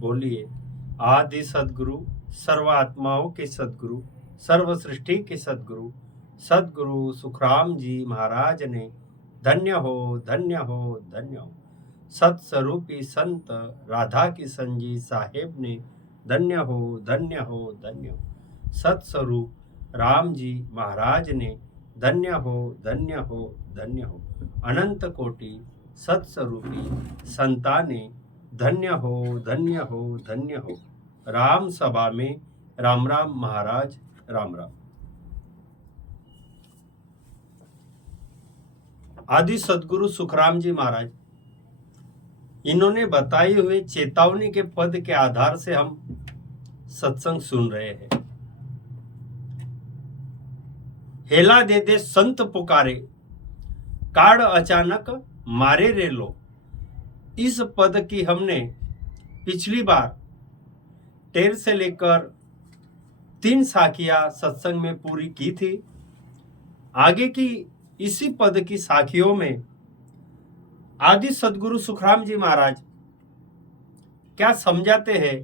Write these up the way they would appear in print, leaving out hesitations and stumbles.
बोलिए। आदि सदगुरु, सर्व आत्माओं के सदगुरु, सर्व सृष्टि के सदगुरु, सदगुरु सुखराम जी महाराज ने धन्य हो, धन्य हो, धन्य हो। सत्स्वरूपी संत राधा किशन जी साहेब ने धन्य हो, धन्य हो, धन्य हो। सत्स्वरूप राम जी महाराज ने धन्य हो, धन्य हो, धन्य हो। अनंत कोटि सत्स्वरूपी संताने धन्य हो, धन्य हो, धन्य हो। राम सभा में राम राम महाराज, राम राम। आदि सदगुरु सुखराम जी महाराज, इन्होंने बताए हुए चेतावनी के पद के आधार से हम सत्संग सुन रहे हैं। हेला दे दे संत पुकारे, काड़ अचानक मारे रे लो। इस पद की हमने पिछली बार 13 से लेकर 3 साखियां सत्संग में पूरी की थी। आगे की इसी पद की साखियों में आदि सदगुरु सुखराम जी महाराज क्या समझाते हैं,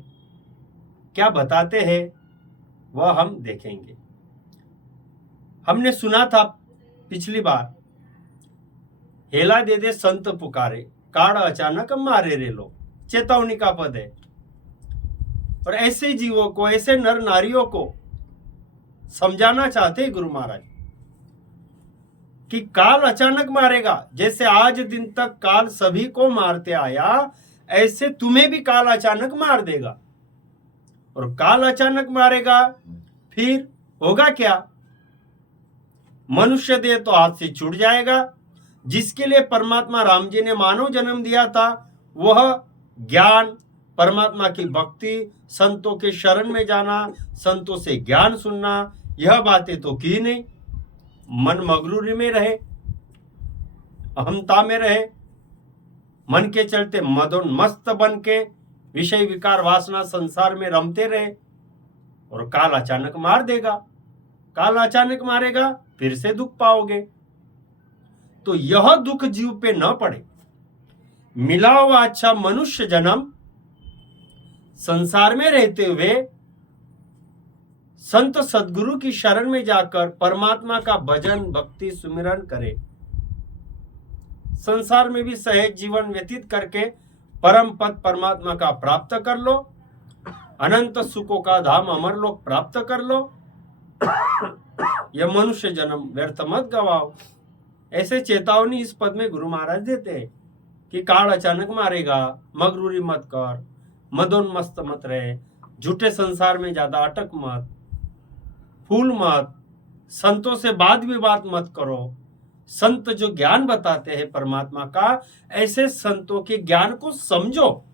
क्या बताते हैं, वह हम देखेंगे। हमने सुना था पिछली बार, हेला दे दे संत पुकारे, काड़ अचानक मारे रे लो। चेतावनी का पद है। और ऐसे जीवों को, ऐसे नर नारियों को समझाना चाहते गुरु महाराज कि काल अचानक मारेगा। जैसे आज दिन तक काल सभी को मारते आया, ऐसे तुम्हें भी काल अचानक मार देगा। और काल अचानक मारेगा, फिर होगा क्या? मनुष्य देह तो हाथ से छूट जाएगा। जिसके लिए परमात्मा राम जी ने मानव जन्म दिया था, वह ज्ञान, परमात्मा की भक्ति, संतों के शरण में जाना, संतों से ज्ञान सुनना, यह बातें तो की नहीं। मन मगरूरी में रहे, अहमता में रहे, मन के चलते मदोन्मस्त बन के विषय विकार वासना संसार में रमते रहे। और काल अचानक मार देगा। काल अचानक मारेगा, फिर से दुख पाओगे। तो यह दुख जीव पे न पड़े, मिला हुआ अच्छा मनुष्य जन्म संसार में रहते हुए संत सदगुरु की शरण में जाकर परमात्मा का भजन भक्ति सुमिरन करे। संसार में भी सहज जीवन व्यतीत करके परम पद परमात्मा का प्राप्त कर लो। अनंत सुखों का धाम अमर लोक प्राप्त कर लो। यह मनुष्य जन्म व्यर्थ मत गवाओ। ऐसे चेतावनी इस पद में गुरु महाराज देते हैं कि काल अचानक मारेगा, मगरूरी मत कर, मदोन्मस्त मत रहे, झूठे संसार में ज्यादा अटक मत, फूल मत, संतों से वाद विवाद मत करो। संत जो ज्ञान बताते हैं परमात्मा का, ऐसे संतों के ज्ञान को समझो।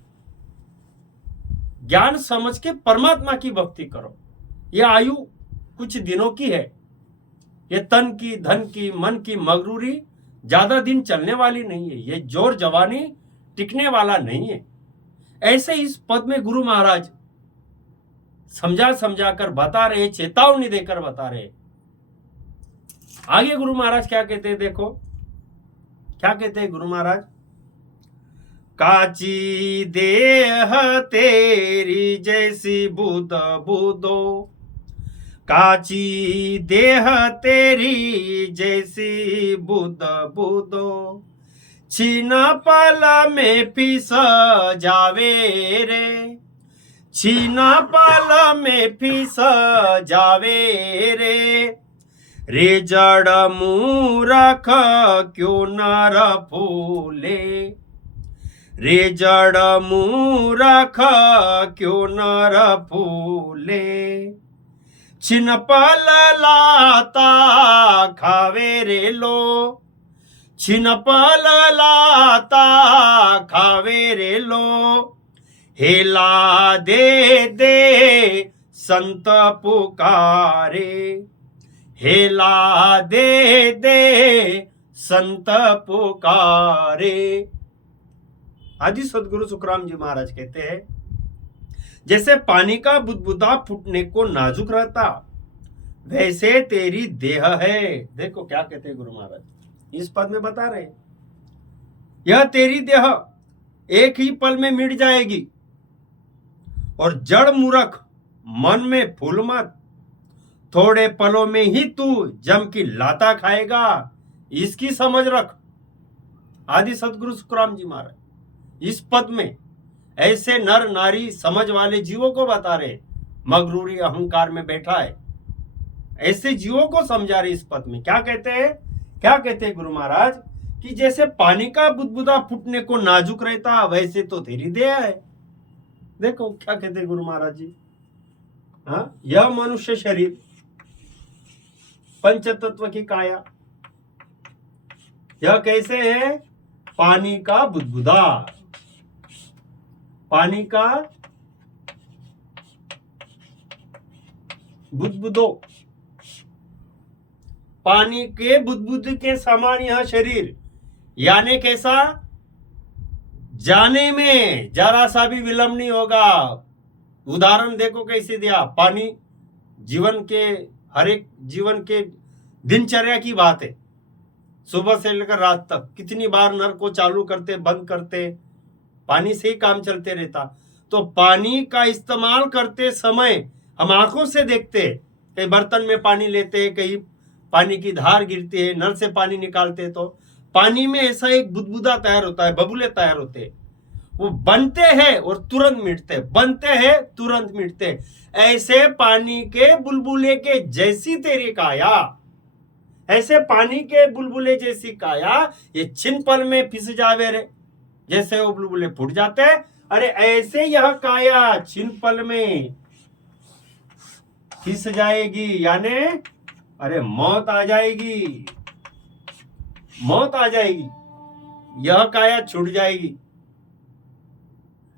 ज्ञान समझ के परमात्मा की भक्ति करो। यह आयु कुछ दिनों की है। यह तन की, धन की, मन की मगरूरी ज्यादा दिन चलने वाली नहीं है। यह जोर जवानी टिकने वाला नहीं है। ऐसे इस पद में गुरु महाराज समझा समझा कर बता रहे, चेतावनी देकर बता रहे। आगे गुरु महाराज क्या कहते हैं, देखो क्या कहते हैं गुरु महाराज। काची देह तेरी जैसी बुध बुधो, काची देह तेरी जैसी बुध बुधो, छीन पल में पिस जावे रे, छीन पल में पिस जावे रे, रे जड़ मूरख क्यों नर फूले, रे जड़ मूरख क्यों नर फूले, छिन पल लाता खावे रे लो, छिन पल लाता खावे रे लो, हेला दे दे संत पुकारे, हेला दे दे संत पुकारे। आदि सदगुरु सुखराम जी महाराज कहते हैं, जैसे पानी का बुदबुदा फूटने को नाजुक रहता, वैसे तेरी देह है। देखो क्या कहते हैं गुरु महाराज, इस पद में बता रहे, यह तेरी देह एक ही पल में मिट जाएगी। और जड़ मूर्ख मन में फूल मत, थोड़े पलों में ही तू जम की लाता खाएगा, इसकी समझ रख। आदि सदगुरु सुखराम जी महाराज इस पद में ऐसे नर नारी समझ वाले जीवों को बता रहे, मगरूरी अहंकार में बैठा है ऐसे जीवों को समझा रहे। इस पद में क्या कहते हैं गुरु महाराज कि जैसे पानी का बुदबुदा फूटने को नाजुक रहता, वैसे तो तेरी दया है। देखो क्या कहते हैं गुरु महाराज जी। हाँ, यह मनुष्य शरीर पंच तत्व की काया, यह कैसे है? पानी का बुदबुदा, पानी का बुदबुदो, पानी के बुदबुद के समान यह शरीर, यानी कैसा? जाने में जरा सा भी विलंब नहीं होगा। उदाहरण देखो कैसे दिया। पानी जीवन के हर एक जीवन के दिनचर्या की बात है। सुबह से लेकर रात तक कितनी बार नल को चालू करते बंद करते, पानी से ही काम चलते रहता। तो पानी का इस्तेमाल करते समय हम आंखों से देखते, कहीं बर्तन में पानी लेते, कहीं पानी की धार गिरती है, नल से पानी निकालते, तो पानी में ऐसा एक बुदबुदा तैयार होता है, बबूले तैयार होते हैं। वो बनते हैं और तुरंत मिटते, बनते हैं तुरंत मिटते। ऐसे पानी के बुलबुले के जैसी तेरी काया, ऐसे पानी के बुलबुले जैसी काया, ये छिन पल में फिस जावे रे। जैसे वो बुलबुले फूट जाते हैं, अरे ऐसे यह काया छिन पल में फिस जाएगी, यानी अरे मौत आ जाएगी, मौत आ जाएगी, यह काया छूट जाएगी।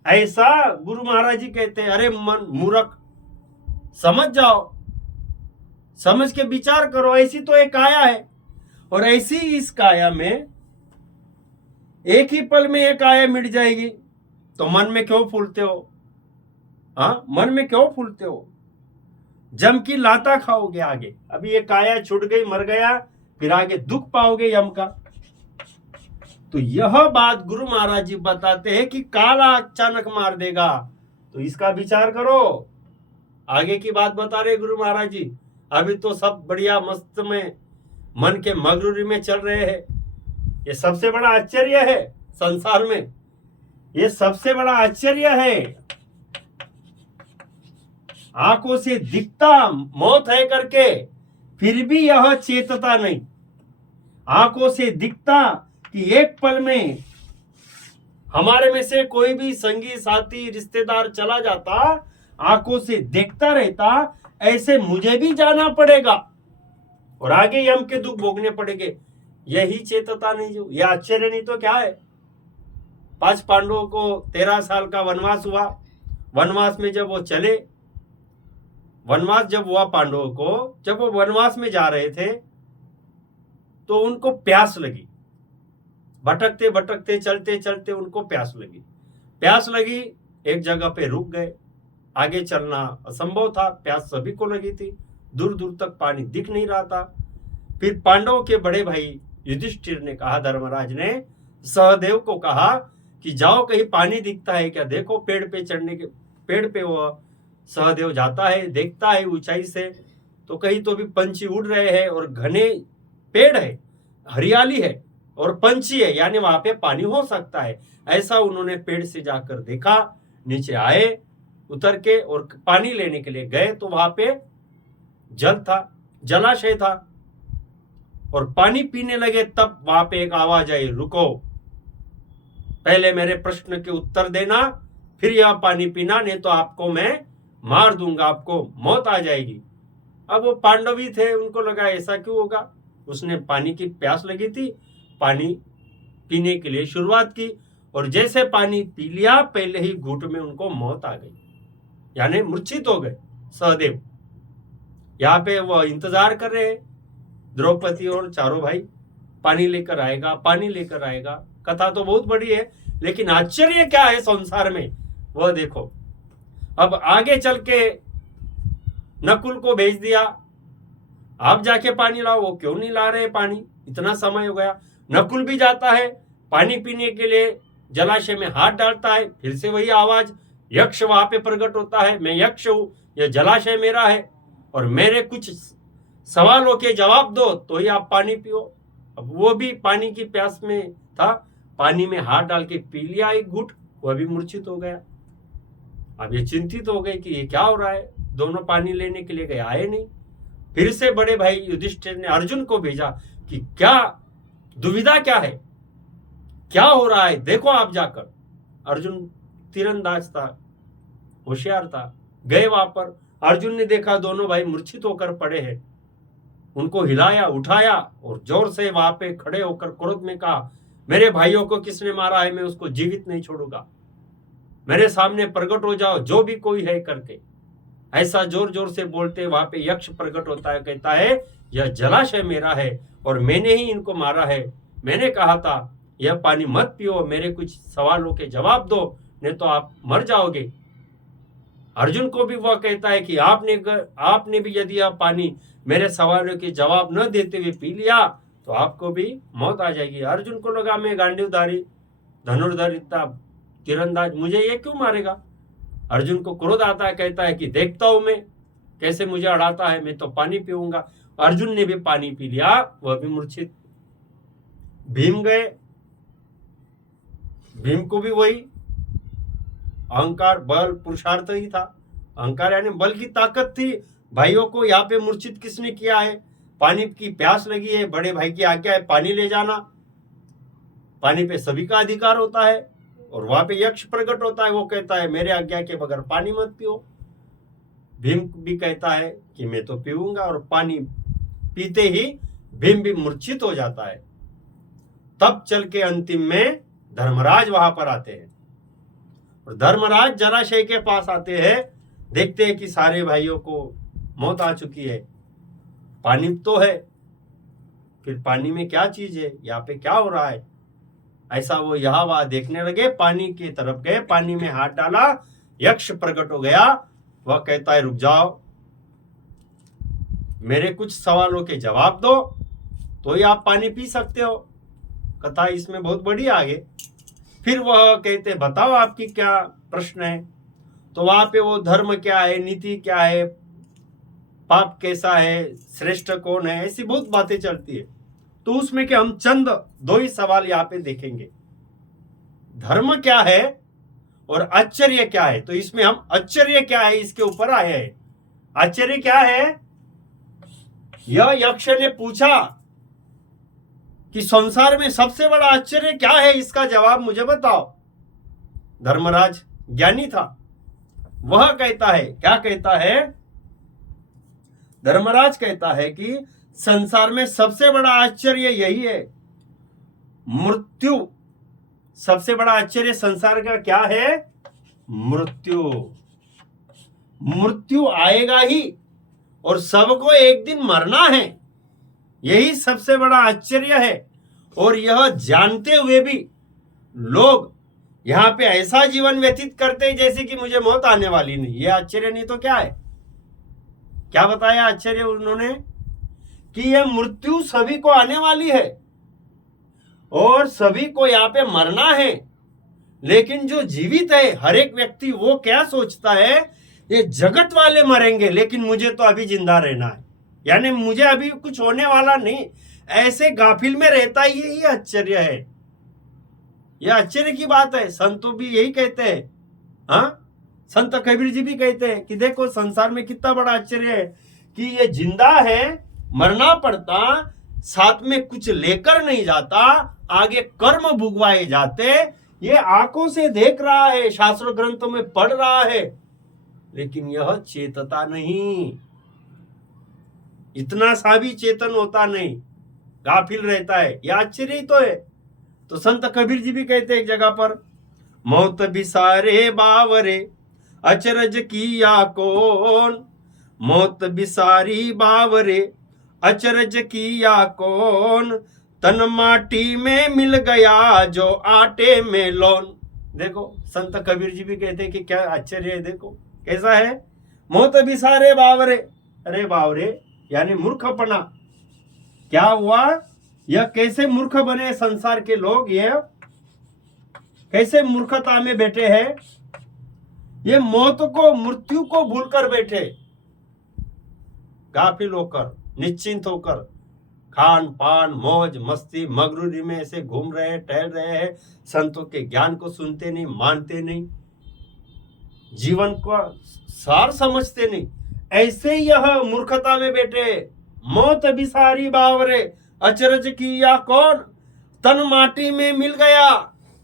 ऐसा गुरु महाराज जी कहते हैं। अरे मन मूर्ख, समझ जाओ, समझ के विचार करो। ऐसी तो एक काया है, और ऐसी इस काया में एक ही पल में एक काया मिट जाएगी, तो मन में क्यों फूलते हो? हाँ, मन में क्यों फूलते हो? जम की लाता खाओगे आगे। अभी ये काया छूट गई, मर गया, फिर आगे दुख पाओगे यम का। तो यह बात गुरु महाराज जी बताते हैं कि काला अचानक मार देगा, तो इसका विचार करो। आगे की बात बता रहे गुरु महाराज जी। अभी तो सब बढ़िया मस्त में मन के मगरूरी में चल रहे हैं। ये सबसे बड़ा आश्चर्य है संसार में, ये सबसे बड़ा आश्चर्य है। आंखों से दिखता मौत है करके फिर भी यह चेतता नहीं। आंखों से दिखता कि एक पल में हमारे में से कोई भी संगी साथी रिश्तेदार चला जाता, आंखों से देखता रहता, ऐसे मुझे भी जाना पड़ेगा और आगे यम के दुख भोगने पड़ेंगे। यही चेतता नहीं, जो यह आश्चर्य नहीं तो क्या है? 5 पांडवों को 13 साल का वनवास हुआ। वनवास में जब वो चले, वनवास जब हुआ पांडवों को, जब वो वनवास में जा रहे थे तो उनको प्यास लगी। भटकते भटकते चलते चलते उनको प्यास लगी। प्यास लगी, एक जगह पे रुक गए। आगे चलना असंभव था, प्यास सभी को लगी थी, दूर दूर तक पानी दिख नहीं रहा था। फिर पांडवों के बड़े भाई युधिष्ठिर ने कहा, धर्मराज ने सहदेव को कहा कि जाओ कहीं पानी दिखता है क्या, देखो पेड़ पे चढ़ने के, पेड़ पे वो सहदेव जाता है, देखता है ऊंचाई से, तो कहीं तो भी पंछी उड़ रहे हैं और घने पेड़ है, हरियाली है और पंछी है, यानी वहां पे पानी हो सकता है। ऐसा उन्होंने पेड़ से जाकर देखा, नीचे आए, उतर के और पानी लेने के लिए गए तो वहां पे जल था, जलाशय था, और पानी पीने लगे। तब वहां पे एक आवाज आई, रुको, पहले मेरे प्रश्न के उत्तर देना, फिर यह पानी पीना, नहीं तो आपको मैं मार दूंगा, आपको मौत आ जाएगी। अब वो पांडवी थे, उनको लगा ऐसा क्यों होगा। उसने पानी की प्यास लगी थी, पानी पीने के लिए शुरुआत की, और जैसे पानी पी लिया, पहले ही घूंट में उनको मौत आ गई, यानी मूर्छित हो गए सहदेव। यहाँ पे वो इंतजार कर रहे हैं, द्रौपदी और चारों भाई, पानी लेकर आएगा, पानी लेकर आएगा। कथा तो बहुत बड़ी है, लेकिन आश्चर्य क्या है संसार में वह देखो। अब आगे चल के नकुल को भेज दिया, आप जाके पानी लाओ। वो क्यों नहीं ला रहे पानी, इतना समय हो गया। नकुल भी जाता है पानी पीने के लिए, जलाशय में हाथ डालता है, फिर से वही आवाज, यक्ष वहां पे प्रकट होता है, मैं यक्ष हूं, यह जलाशय मेरा है और मेरे कुछ सवालों के जवाब दो तो ही आप पानी पियो। अब वो भी पानी की प्यास में था, पानी में हाथ डाल के पी लिया एक घूंट, वह भी मूर्छित हो गया। अब ये चिंतित हो गए कि ये क्या हो रहा है, दोनों पानी लेने के लिए गए, आए नहीं। फिर से बड़े भाई युधिष्ठिर ने अर्जुन को भेजा कि क्या दुविधा क्या है, क्या हो रहा है, देखो आप जाकर। अर्जुन तीरंदाज था, होशियार था, गए वहां पर। अर्जुन ने देखा दोनों भाई मूर्छित होकर पड़े हैं, उनको हिलाया, उठाया और जोर से वहां पे खड़े होकर क्रोध में कहा, मेरे भाइयों को किसने मारा है, मैं उसको जीवित नहीं छोड़ूंगा, मेरे सामने प्रकट हो जाओ जो भी कोई है करके। ऐसा जोर जोर से बोलते वहां पे यक्ष प्रकट होता है, कहता है यह जलाशय मेरा है और मैंने ही इनको मारा है। मैंने कहा था यह पानी मत पियो, मेरे कुछ सवालों के जवाब दो, नहीं तो आप मर जाओगे। अर्जुन को भी वह कहता है कि आपने भी यदि यह पानी मेरे सवालों के जवाब न देते हुए पी लिया तो आपको भी मौत आ जाएगी। अर्जुन को लगा मैं गांडीवधारी धनुर्धर इतना तीरंदाज, मुझे ये क्यों मारेगा। अर्जुन को क्रोध आता है, कहता है कि देखता हूं मैं कैसे मुझे अड़ाता है, मैं तो पानी पीऊंगा। अर्जुन ने भी पानी पी लिया, वह भी मूर्छित। भीम गए, भीम को भी वही अहंकार बल पुरुषार्थ ही था, अहंकार यानी बल की ताकत थी। भाइयों को यहाँ पे मूर्छित किसने किया है, पानी की प्यास लगी है, बड़े भाई की आज्ञा है पानी ले जाना, पानी पे सभी का अधिकार होता है। और वहां पे यक्ष प्रकट होता है, वो कहता है मेरे आज्ञा के बगैर पानी मत पियो। भीम भी कहता है कि मैं तो पीऊंगा, और पानी पीते ही भीम भी मूर्छित हो जाता है। तब चल के अंतिम में धर्मराज वहां पर आते हैं और धर्मराज जलाशय के पास आते हैं, देखते हैं कि सारे भाइयों को मौत आ चुकी है, पानी तो है, फिर पानी में क्या चीज है, यहाँ पे क्या हो रहा है। ऐसा वो यहाँ वहां देखने लगे, पानी की तरफ गए, पानी में हाथ डाला, यक्ष प्रकट हो गया। वह कहता है रुक जाओ, मेरे कुछ सवालों के जवाब दो तो ही आप पानी पी सकते हो। कथा इसमें बहुत बड़ी आगे। फिर वह कहते बताओ आपकी क्या प्रश्न है। तो वहां पे वो धर्म क्या है, नीति क्या है, पाप कैसा है, श्रेष्ठ कौन है, ऐसी बहुत बातें चलती है। तो उसमें कि हम चंद दो ही सवाल यहाँ पे देखेंगे, धर्म क्या है और आश्चर्य क्या है। तो इसमें हम आश्चर्य क्या है इसके ऊपर आए हैं। आश्चर्य क्या है, यह यक्ष ने पूछा कि संसार में सबसे बड़ा आश्चर्य क्या है, इसका जवाब मुझे बताओ। धर्मराज ज्ञानी था, वह कहता है, क्या कहता है, धर्मराज कहता है कि संसार में सबसे बड़ा आश्चर्य यही है, मृत्यु। सबसे बड़ा आश्चर्य संसार का क्या है, मृत्यु। मृत्यु आएगा ही और सबको एक दिन मरना है, यही सबसे बड़ा आश्चर्य है। और यह जानते हुए भी लोग यहां पे ऐसा जीवन व्यतीत करते हैं जैसे कि मुझे मौत आने वाली नहीं। यह आश्चर्य नहीं तो क्या है। क्या बताया आश्चर्य उन्होंने, कि यह मृत्यु सभी को आने वाली है और सभी को यहाँ पे मरना है। लेकिन जो जीवित है हर एक व्यक्ति, वो क्या सोचता है, ये जगत वाले मरेंगे लेकिन मुझे तो अभी जिंदा रहना है, यानी मुझे अभी कुछ होने वाला नहीं, ऐसे गाफिल में रहता ही यही आश्चर्य है। यह आश्चर्य की बात है। संतों भी यही कहते हैं, हाँ, संत कबीर जी भी कहते हैं कि देखो संसार में कितना बड़ा आश्चर्य है कि ये जिंदा है, मरना पड़ता, साथ में कुछ लेकर नहीं जाता, आगे कर्म भुगवाए जाते, ये आंखों से देख रहा है, शास्त्र ग्रंथों में पढ़ रहा है, लेकिन यह चेतता नहीं, इतना सा भी चेतन होता नहीं, गाफिल रहता है। यह आश्चर्य ही तो है। तो संत कबीर जी भी कहते हैं एक जगह पर, मौत बिसारे बावरे अचरज किया कौन, मौत बिसारी बावरे अचरज किया कौन, तन माटी में मिल गया जो आटे में लौन। देखो संत कबीर जी भी कहते हैं कि क्या आश्चर्य है, देखो कैसा है, मौत बिसारे बावरे, अरे बावरे यानी मूर्खपना। क्या हुआ, यह कैसे मूर्ख बने संसार के लोग, ये कैसे मूर्खता में बैठे हैं। ये मौत को, मृत्यु को भूलकर बैठे, गाफिल होकर, निश्चिंत होकर खान पान मौज मस्ती मगरूरी में ऐसे घूम रहे हैं, टहल रहे हैं, संतों के ज्ञान को सुनते नहीं, मानते नहीं, जीवन को सार समझते नहीं। ऐसे यह मूर्खता में बैठे, मौत बिसारी बावरे, अचरज किया कौन, तन माटी में मिल गया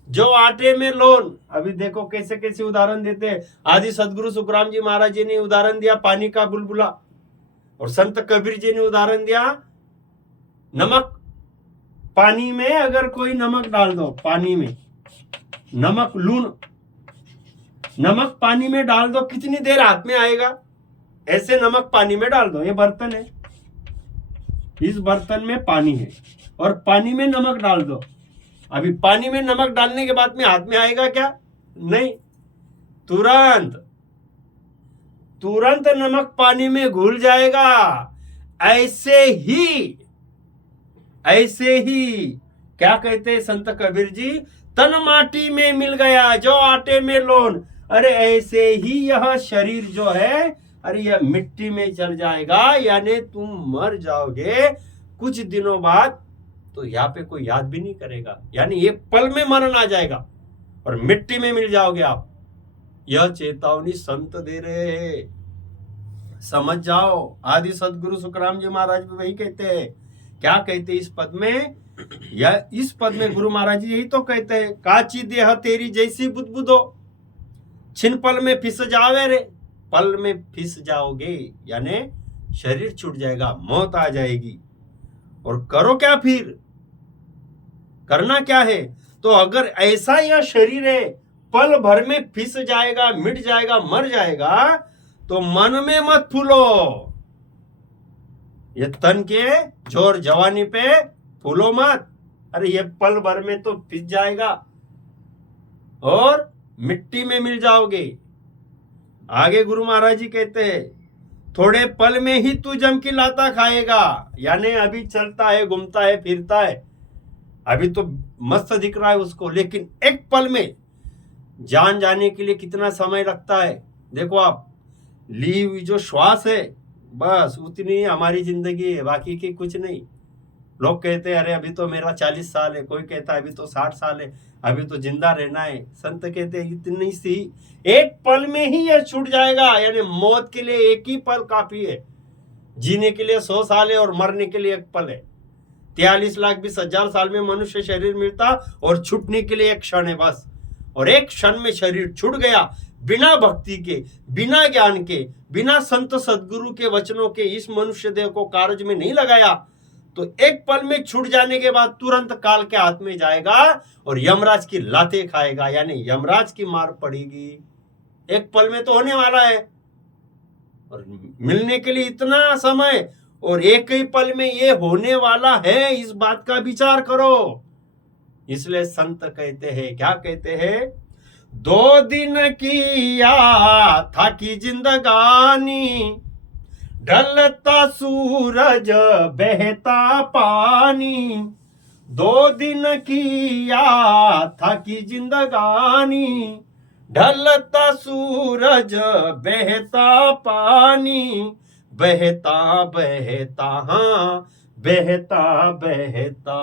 जो आटे में लोन। अभी देखो कैसे कैसे उदाहरण देते हैं। आदि सदगुरु सुखराम जी महाराज जी ने उदाहरण दिया पानी का बुलबुला, और संत कबीर जी ने उदाहरण दिया नमक। पानी में अगर कोई नमक डाल दो, पानी में नमक, लून, नमक पानी में डाल दो, कितनी देर हाथ में आएगा? ऐसे नमक पानी में डाल दो, ये बर्तन है, इस बर्तन में पानी है और पानी में नमक डाल दो। अभी पानी में नमक डालने के बाद में हाथ में आएगा क्या? नहीं, तुरंत तुरंत नमक पानी में घुल जाएगा। ऐसे ही क्या कहते हैं संत कबीर जी, तन माटी में मिल गया जो आटे में लोन। अरे ऐसे ही यह शरीर जो है, अरे यह मिट्टी में चल जाएगा, यानी तुम मर जाओगे कुछ दिनों बाद, तो यहाँ पे कोई याद भी नहीं करेगा, यानी ये पल में मरण आ जाएगा और मिट्टी में मिल जाओगे आप। यह चेतावनी संत दे रहे हैं, समझ जाओ। आदि सदगुरु सुखराम जी महाराज भी वही कहते हैं। क्या कहते इस पद में? या इस पद में गुरु महाराज जी यही तो कहते हैं, काची देह तेरी जैसी बुदबुदो, छिन पल में फिस जावे रे। पल में फिस जाओगे, यानी शरीर छूट जाएगा, मौत आ जाएगी। और करो क्या फिर? करना क्या है? तो अगर ऐसा यह शरीर है, पल भर में फिस जाएगा, मिट जाएगा, मर जाएगा, तो मन में मत फूलो। ये तन के जोर जवानी पे फूलो मत। अरे ये पल भर में तो फिस जाएगा और मिट्टी में मिल जाओगे। आगे गुरु महाराज जी कहते हैं, थोड़े पल में ही तू जम की लाता खाएगा। यानी अभी चलता है, घूमता है, फिरता है, अभी तो मस्त दिख रहा है उसको, लेकिन एक पल में जान जाने के लिए कितना समय लगता है। देखो आप, ली हुई जो श्वास है, बस उतनी ही हमारी जिंदगी है, बाकी की कुछ नहीं। लोग कहते हैं अरे अभी तो मेरा 40 साल है, कोई कहता है अभी तो 60 साल है, अभी तो जिंदा रहना है। संत कहते हैं इतनी सी एक पल में ही यह छूट जाएगा। यानी मौत के लिए एक ही पल काफी है, जीने के लिए 100 साल है और मरने के लिए एक पल है। 43,20,000 साल में मनुष्य शरीर मिलता और छूटने के लिए एक क्षण है बस। और एक क्षण में शरीर छूट गया, बिना भक्ति के, बिना ज्ञान के, बिना संत सदगुरु के वचनों के इस मनुष्य देह को कार्य में नहीं लगाया, तो एक पल में छूट जाने के बाद तुरंत काल के हाथ में जाएगा और यमराज की लातें खाएगा, यानी यमराज की मार पड़ेगी। एक पल में तो होने वाला है और मिलने के लिए इतना समय, और एक ही पल में ये होने वाला है, इस बात का विचार करो। इसलिए संत कहते हैं, क्या कहते हैं, 2 दिन की या था की जिंदगानी, ढलता सूरज बहता पानी। 2 दिन की या था की जिंदगानी, ढलता सूरज बहता पानी। बहता बहता, हाँ बहता बहता,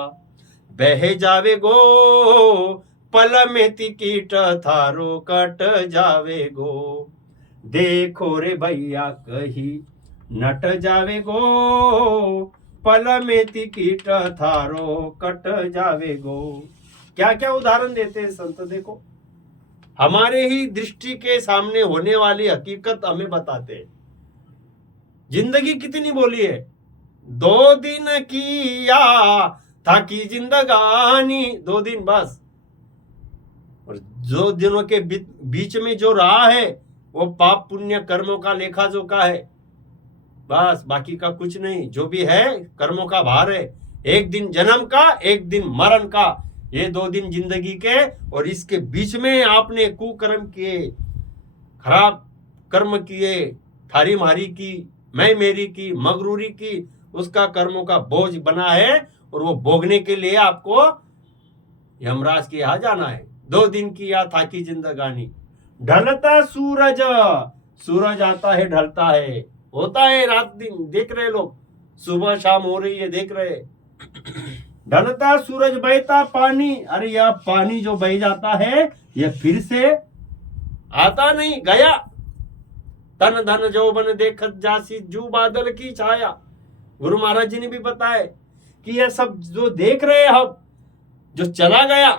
बह जावे गो, पल में तिकीट थारो कट जावे गो। देखो रे भैया कही नट जावे गो, पल में तिकीट थारो कट जावे गो। क्या क्या उदाहरण देते हैं संत, देखो हमारे ही दृष्टि के सामने होने वाली हकीकत हमें बताते हैं। जिंदगी कितनी बोली है, 2 दिन की या था की जिंदगानी, 2 दिन बस। और जो दिनों के बीच में जो रहा है वो पाप पुण्य कर्मों का लेखा जोखा है, बस बाकी का कुछ नहीं। जो भी है कर्मों का भार है, एक दिन जन्म का, एक दिन मरण का, ये 2 दिन जिंदगी के। और इसके बीच में आपने कुकर्म किए, खराब कर्म किए, थारी मारी की, मैं मेरी की, मगरूरी की, उसका कर्मों का बोझ बना है और वो भोगने के लिए आपको यमराज के यहाँ जाना है। 2 दिन की या था की जिंदगानी, ढलता सूरज, सूरज आता है ढलता है, होता है रात दिन, देख रहे लोग, सुबह शाम हो रही है, देख रहे। ढलता सूरज बहता पानी, अरे यह पानी जो बह जाता है यह फिर से आता नहीं, गया। तन धन जौबन देखत जासी, जू बादल की छाया। गुरु महाराज जी ने भी बताया कि यह सब जो देख रहे हैं हम, जो चला गया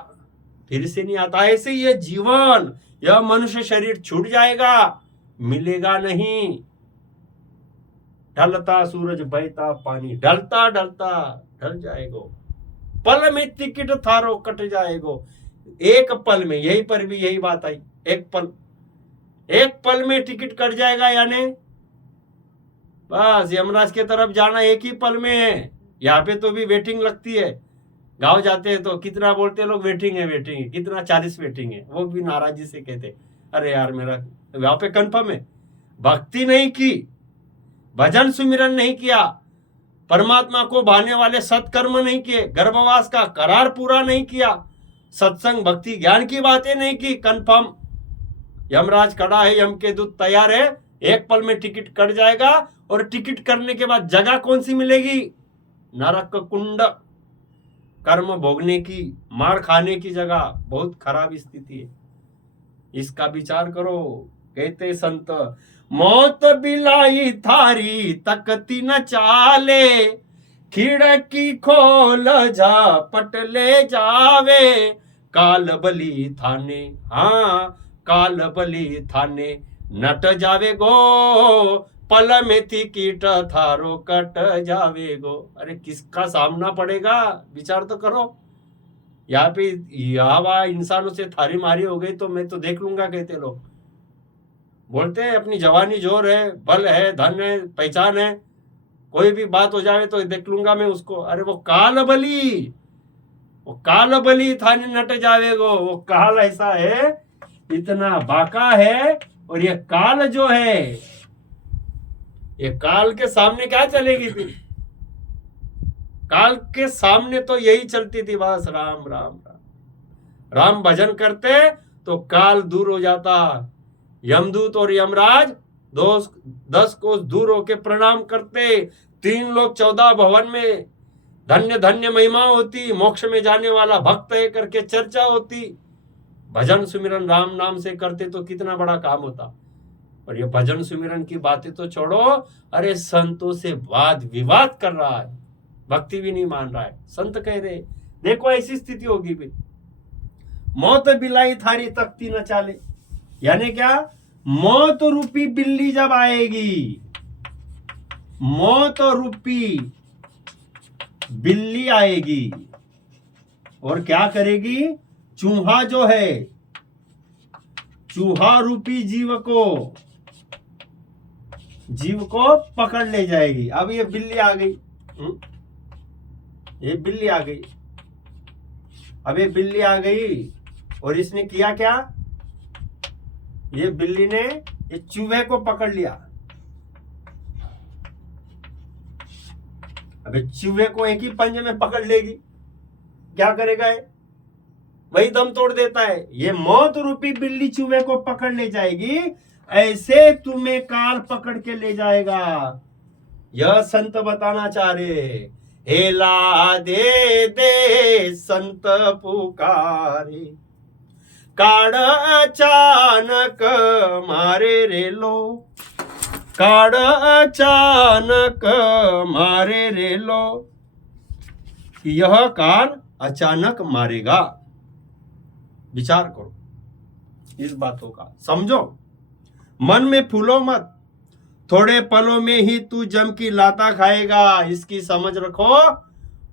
फिर से नहीं आता। ऐसे यह जीवन, यह मनुष्य शरीर छूट जाएगा, मिलेगा नहीं। ढलता सूरज बहता पानी, ढलता ढलता ढल जाएगो, पल में टिकट थारो कट जाएगो। एक पल में, यही पर भी यही बात आई, एक पल में टिकट कट जाएगा, यानी बस यमराज के तरफ जाना एक ही पल में है। यहाँ पे तो भी वेटिंग लगती है, गांव जाते हैं तो कितना बोलते लोग, वेटिंग है, कितना 40 वेटिंग है, वो भी नाराजी से कहते अरे यार मेरा वहां पे कंफर्म है। भक्ति नहीं की, भजन सुमिरन नहीं किया, परमात्मा को भाने वाले सत्कर्म नहीं किए, गर्भवास का करार पूरा नहीं किया, सत्संग भक्ति ज्ञान की बातें नहीं की, कंफर्म यमराज खड़ा है, यम के दूत तैयार है, एक पल में टिकट कट जाएगा। और टिकट करने के बाद जगह कौन सी मिलेगी? नरक कुंड, कर्म भोगने की, मार खाने की जगह, बहुत खराब स्थिति है। इसका विचार करो। कहते संत, मौत बिलाई थारी तकती न चाले, खिड़की खोल झपट ले जावे, काल बली थाने, हाँ काल बली थाने नट जावे गो, पल में टिकट थारो कट जावे गो। अरे किसका सामना पड़ेगा, विचार तो करो। यहाँ पे यहाँ इंसानों से थारी मारी हो गई तो मैं तो देख लूंगा, कहते लोग बोलते हैं अपनी जवानी जोर है, बल है, धन है, पहचान है, कोई भी बात हो जाए तो देख लूंगा मैं उसको। अरे वो काल बली थाने नट जावेगो। वो काल ऐसा है, इतना बाका है। और ये काल जो है, ये काल के सामने क्या चलेगी थी? काल के सामने तो यही चलती थी, बस राम राम राम राम भजन करते तो काल दूर हो जाता। यमदूत और यमराज 10 कोस दूर होके प्रणाम करते, 3 लोग 14 भवन में धन्य धन्य महिमा होती, मोक्ष में जाने वाला भक्त है करके चर्चा होती। भजन सुमिरन राम नाम से करते तो कितना बड़ा काम होता। और ये भजन सुमिरन की बातें तो छोड़ो, अरे संतों से वाद विवाद कर रहा है, भक्ति भी नहीं मान रहा है। संत कह रहे देखो ऐसी स्थिति होगी भाई, मौत बिलाई थारी तख्ती न चाले, यानी क्या? मौत रूपी बिल्ली जब आएगी, मौत रूपी बिल्ली आएगी और क्या करेगी? चूहा जो है, चूहा रूपी जीव को पकड़ ले जाएगी। अब ये बिल्ली आ गई, ये बिल्ली आ गई। अब ये बिल्ली आ गई और इसने किया क्या? ये बिल्ली ने ये चूहे को पकड़ लिया। अबे चूहे को एक ही पंजे में पकड़ लेगी, क्या करेगा ये? वही दम तोड़ देता है। ये मौत रूपी बिल्ली चूहे को पकड़ ले जाएगी, ऐसे तुम्हें काल पकड़ के ले जाएगा। यह संत बताना चाह रहे, हेला दे दे संत पुकारे, काड़ अचानक मारे रे लो, काड़ अचानक मारे रे लो। यह काल अचानक मारेगा। विचार करो इस बातों का, समझो, मन में फूलो मत, थोड़े पलों में ही तू जम की लाता खाएगा। इसकी समझ रखो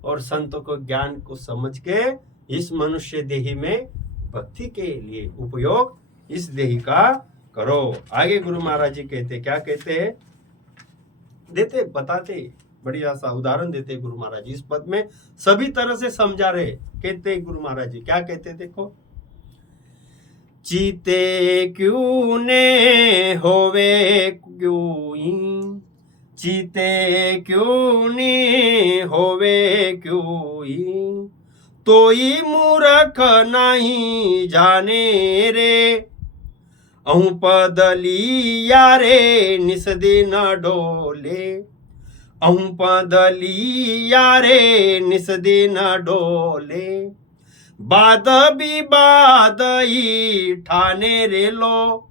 और संतों को ज्ञान को समझ के इस मनुष्य देही में भक्ति के लिए उपयोग इस देही का करो। आगे गुरु महाराज जी कहते, क्या कहते हैं? देते, बताते, बढ़िया सा उदाहरण देते गुरु महाराज जी। इस पद में सभी तरह से समझा रहे। कहते गुरु महाराज जी, क्या कहते? देखो, चीते क्यों ने होवे क्यों, चीते क्यों ने होवे क्यों, तोई मूर्ख नहीं जाने रे, अहूं पद लिया रे निस दिन डोले, अहूं पद लिया रे निस दिन डोले, बाद विवाद ई ठाने रे लो,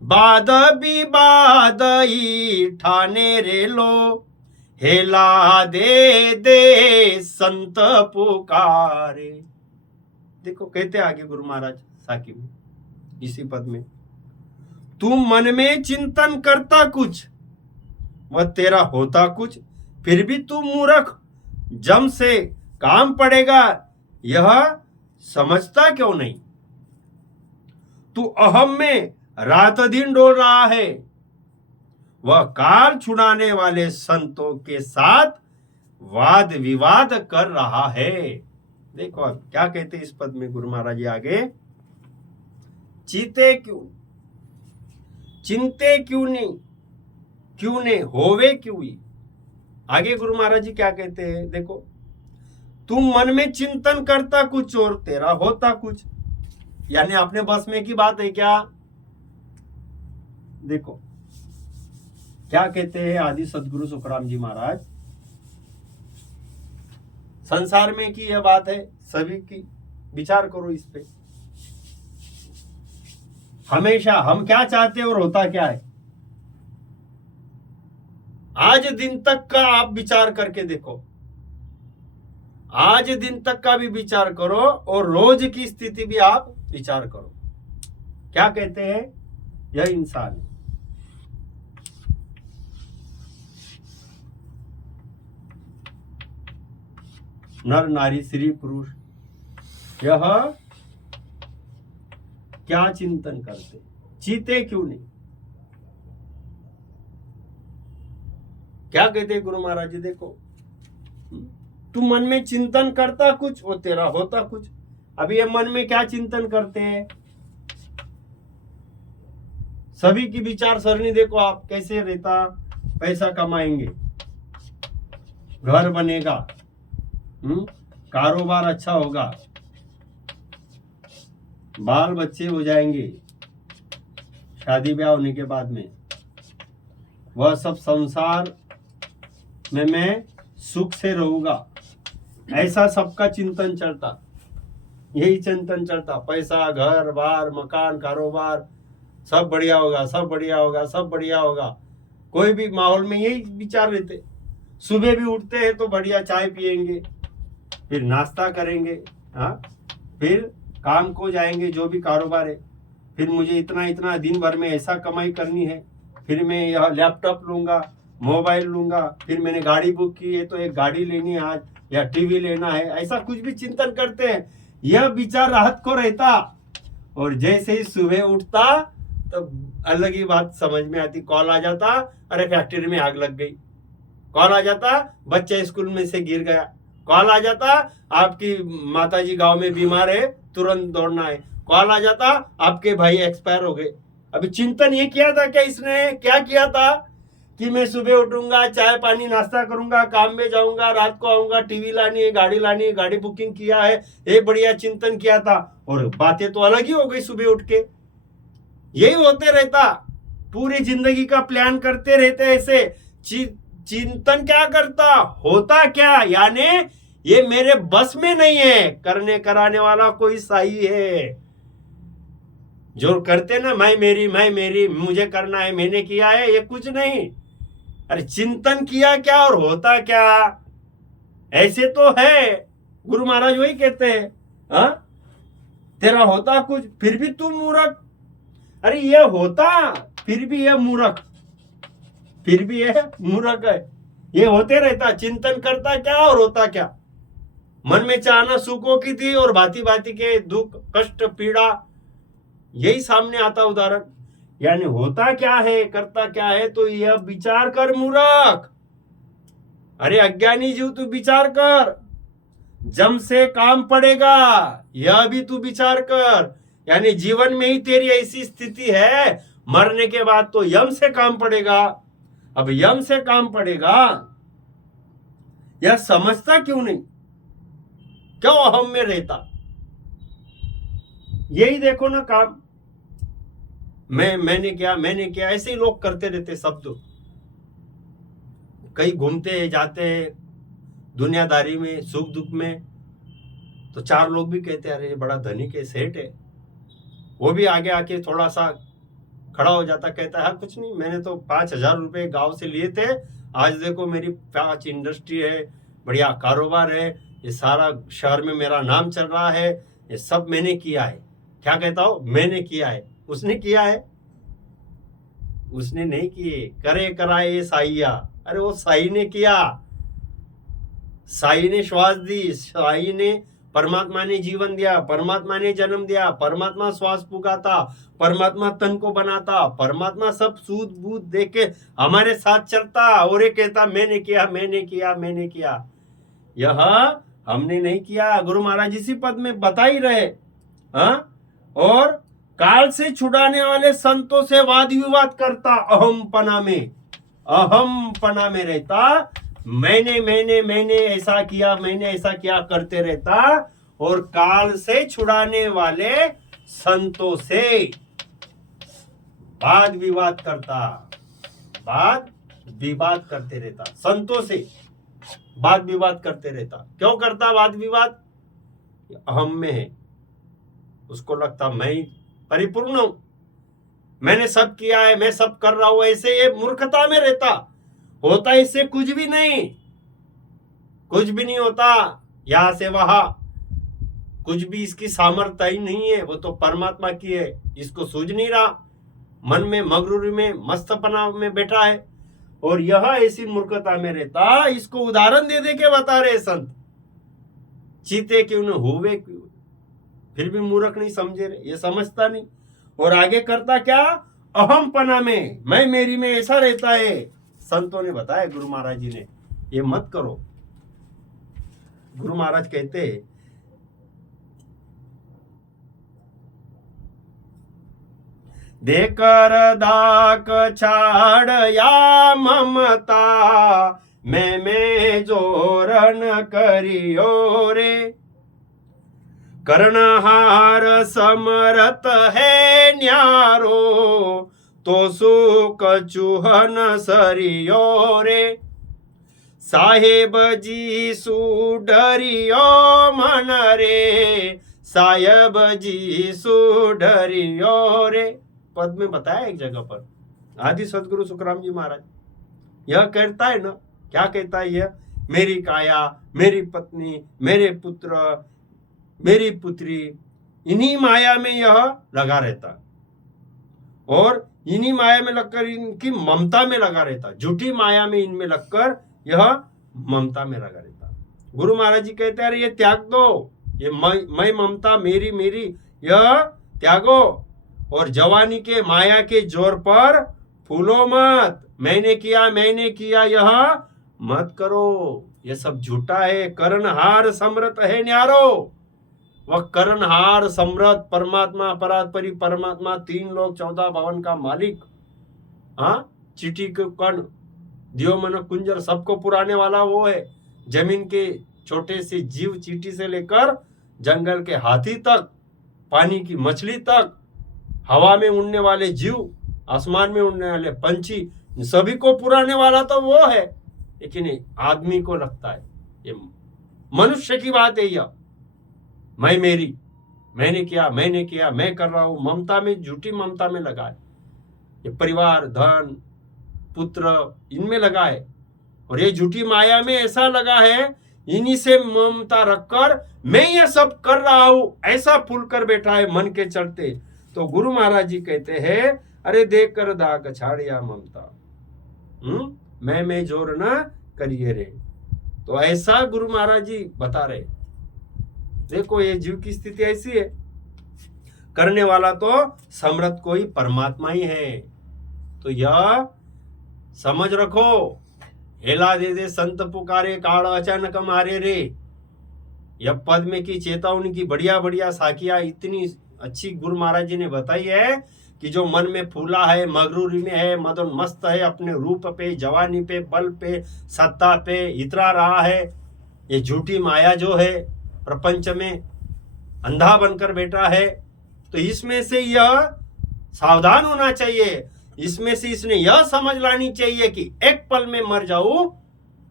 बाद विवाद ई ठाने रे लो, हेला दे दे संत पुकारे। देखो कहते आगे गुरु महाराज साकी में इसी पद में, तू मन में चिंतन करता कुछ वह तेरा होता कुछ, फिर भी तू मूर्ख जम से काम पड़ेगा यह समझता क्यों नहीं। तू अहम में रात दिन डोल रहा है, वह काल छुड़ाने वाले संतों के साथ वाद विवाद कर रहा है। देखो अब क्या कहते इस पद में गुरु महाराज जी आगे, चीते क्यों, चिंते क्यों ने होवे क्यों ही। आगे गुरु महाराज जी क्या कहते हैं देखो, तुम मन में चिंतन करता कुछ और तेरा होता कुछ, यानी अपने बस में की बात है क्या। देखो क्या कहते हैं आदि सदगुरु सुखराम जी महाराज, संसार में की यह बात है सभी की, विचार करो इस पे। हमेशा हम क्या चाहते हैं और होता क्या है। आज दिन तक का आप विचार करके देखो, आज दिन तक का भी विचार करो और रोज की स्थिति भी आप विचार करो। क्या कहते हैं, यह इंसान है। नर नारी स्त्री पुरुष यह क्या चिंतन करते, चीते क्यों नहीं। क्या कहते गुरु महाराज जी देखो, तू मन में चिंतन करता कुछ वो तेरा होता कुछ। अभी ये मन में क्या चिंतन करते हैं, सभी की विचार सरणी देखो आप कैसे रहता, पैसा कमाएंगे, घर बनेगा, कारोबार अच्छा होगा, बाल बच्चे हो जाएंगे शादी ब्याह होने के बाद में, वह सब संसार में मैं सुख से रहूंगा, ऐसा सबका चिंतन चलता, यही चिंतन चलता। पैसा घर बार मकान कारोबार सब बढ़िया होगा, सब बढ़िया होगा, सब बढ़िया होगा, कोई भी माहौल में यही विचार रहते। सुबह भी उठते हैं तो बढ़िया चाय पियेंगे, फिर नाश्ता करेंगे, हाँ, फिर काम को जाएंगे जो भी कारोबार है, फिर मुझे इतना इतना दिन भर में ऐसा कमाई करनी है, फिर मैं यह लैपटॉप लूंगा, मोबाइल लूंगा, फिर मैंने गाड़ी बुक की है तो एक गाड़ी लेनी है आज, या टीवी लेना है, ऐसा कुछ भी चिंतन करते हैं। यह विचार राहत को रहता, और जैसे ही सुबह उठता तो अलग ही बात समझ में आती। कॉल आ जाता, अरे फैक्ट्री में आग लग गई, कॉल आ जाता बच्चा स्कूल में से गिर गया, कॉल आ जाता आपकी माताजी गांव में बीमार है तुरंत दौड़ना है, कॉल आ जाता आपके भाई एक्सपायर हो गए। अभी चिंतन ये किया था क्या, इसने क्या किया था कि मैं सुबह उठूंगा, चाय पानी नाश्ता करूंगा, काम में जाऊंगा, रात को आऊंगा, टीवी लानी है, गाड़ी बुकिंग किया है, ये बढ़िया चिंतन किया था। और बातें तो अलग ही हो गई सुबह उठ के। यही होते रहता, पूरी जिंदगी का प्लान करते रहते ऐसे। चिंतन क्या करता, होता क्या, यानी ये मेरे बस में नहीं है, करने कराने वाला कोई सही है। जो करते ना मैं मेरी मुझे करना है, मैंने किया है, ये कुछ नहीं। अरे चिंतन किया क्या और होता क्या, ऐसे तो है। गुरु महाराज वही कहते हैं, हाँ, तेरा होता कुछ फिर भी तू मूर्ख। अरे ये होता फिर भी ये मूर्ख, फिर भी ये मूर्ख है। ये होते रहता, चिंतन करता क्या और होता क्या। मन में चाहना सुखों की थी और भांति भांति के दुख कष्ट पीड़ा, यही सामने आता उदाहरण। यानी होता क्या है करता क्या है, तो यह विचार कर मूर्ख। अरे अज्ञानी जीव तू विचार कर, जम से काम पड़ेगा, यह भी तू विचार कर। यानी जीवन में ही तेरी ऐसी स्थिति है, मरने के बाद तो यम से काम पड़ेगा। अब यम से काम पड़ेगा, यह समझता क्यों नहीं, क्यों अहम में रहता। यही देखो ना काम, मैंने किया, ऐसे ही लोग करते रहते शब्द। कहीं घूमते जाते दुनियादारी में, सुख दुख में, तो चार लोग भी कहते अरे ये बड़ा धनिक है, सेठ है। वो भी आगे आके थोड़ा सा खड़ा हो जाता, कहता है कुछ नहीं, मैंने तो 5,000 रुपए गांव से लिए थे, आज देखो मेरी 5 इंडस्ट्री है, बढ़िया कारोबार है, ये सारा शहर में मेरा नाम चल रहा है, ये सब मैंने किया है। क्या कहता हो? मैंने किया है। उसने किया है? उसने नहीं किए। करे कराए ये साइया। अरे वो साई ने किया, साई ने श्वास दी, साई ने, परमात्मा ने जीवन दिया, परमात्मा ने जन्म दिया, परमात्मा श्वास फूंकाता, परमात्मा तन को बनाता, परमात्मा सब सूद बूद दे के हमारे साथ चलता, और ये कहता मैंने किया, मैंने किया, मैंने किया। यह हमने नहीं किया। गुरु महाराज इसी पद में बता ही रहे। हाँ, और काल से छुड़ाने वाले संतों से वाद विवाद करता, अहम पना में रहता, मैंने ऐसा किया, मैंने ऐसा किया करते रहता, और काल से छुड़ाने वाले संतों से वाद विवाद करते रहता, संतों से वाद विवाद करते रहता। क्यों करता वाद विवाद? अहम में है, उसको लगता मैं ही परिपूर्ण हूं, मैंने सब किया है, मैं सब कर रहा हूं, ऐसे ये मूर्खता में रहता। होता इससे कुछ भी नहीं होता। यहां से वहां कुछ भी इसकी सामर्थ्य ही नहीं है, वो तो परमात्मा की है। इसको सूझ नहीं रहा, मन में मगरूरी में मस्तपना में बैठा है, और यह ऐसी मूर्खता में रहता। इसको उदाहरण दे के बता रहे संत, चीते क्यों न हुए, फिर भी मूर्ख नहीं समझे रहे, ये समझता नहीं। और आगे करता क्या? अहम पना में, मैं मेरी में ऐसा रहता है। संतों ने बताया, गुरु महाराज जी ने, ये मत करो। गुरु महाराज कहते देकर दाक छाड़ या ममता, मैं जोरन करियो रे, कर्णहार समरत है न्यारो, तो सुख चूहन सरियो रे, साहेब जी सुडरियो मन रे, साहेब जी सुडरियो रे। पद में बताया एक जगह पर आदि सदगुरु सुखराम जी महाराज यह कहता है ना, क्या कहता है यह? मेरी काया, मेरी पत्नी, मेरे पुत्र, मेरी पुत्री, इन्हीं माया में यह लगा रहता, और इन्हीं माया में लगकर इनकी ममता में लगा रहता, झूठी माया में इनमें लगकर यह ममता में लगा रहता। गुरु महाराज जी कहते हैं, ये त्याग दो, ये मैं ममता, मेरी मेरी, यह त्यागो, और जवानी के माया के जोर पर फूलो मत। मैंने किया यह मत करो, यह सब झूठा है। कर्णहार समृत है न्यारो, वह कर्णहार समृत परमात्मा, परात्परी परमात्मा, 3 लोक 14 भवन का मालिक, हाँ, चीटी के कण, दियो मन कुंजर, सबको पुराने वाला वो है। जमीन के छोटे से जीव चीटी से लेकर जंगल के हाथी तक, पानी की मछली तक, हवा में उड़ने वाले जीव, आसमान में उड़ने वाले पंछी, सभी को पुराने वाला तो वो है। लेकिन आदमी को लगता है, ये मनुष्य की बात है, यह मैं मेरी, मैंने किया, मैं कर रहा हूं, ममता में, झूठी ममता में लगा है। ये परिवार, धन, पुत्र, इनमें लगा है, और ये झूठी माया में ऐसा लगा है, इन्हीं से ममता रखकर मैं ये सब कर रहा हूं, ऐसा फूल कर बैठा है मन के चलते। तो गुरु महाराज जी कहते हैं, अरे देख कर दाग छाड़िया ममता, मैं जोर ना करिए रे। तो ऐसा गुरु महाराज जी बता रहे। देखो ये जीव की स्थिति ऐसी है, करने वाला तो समर्थ कोई परमात्मा ही है। तो यह समझ रखो, हेला दे संत पुकारे, काल अचानक मारे रे। यह पद में की चेतावनी की बढ़िया साखियां इतनी अच्छी गुरु महाराज जी ने बताई है कि जो मन में फूला है, मगरूरी में है, मदन मस्त है, अपने रूप पे, जवानी पे, बल पे, सत्ता पे इतरा रहा है, ये झूठी माया जो है प्रपंच में अंधा बनकर बैठा है, तो इसमें से यह सावधान होना चाहिए। इसमें से इसने यह समझ लानी चाहिए कि एक पल में मर जाऊं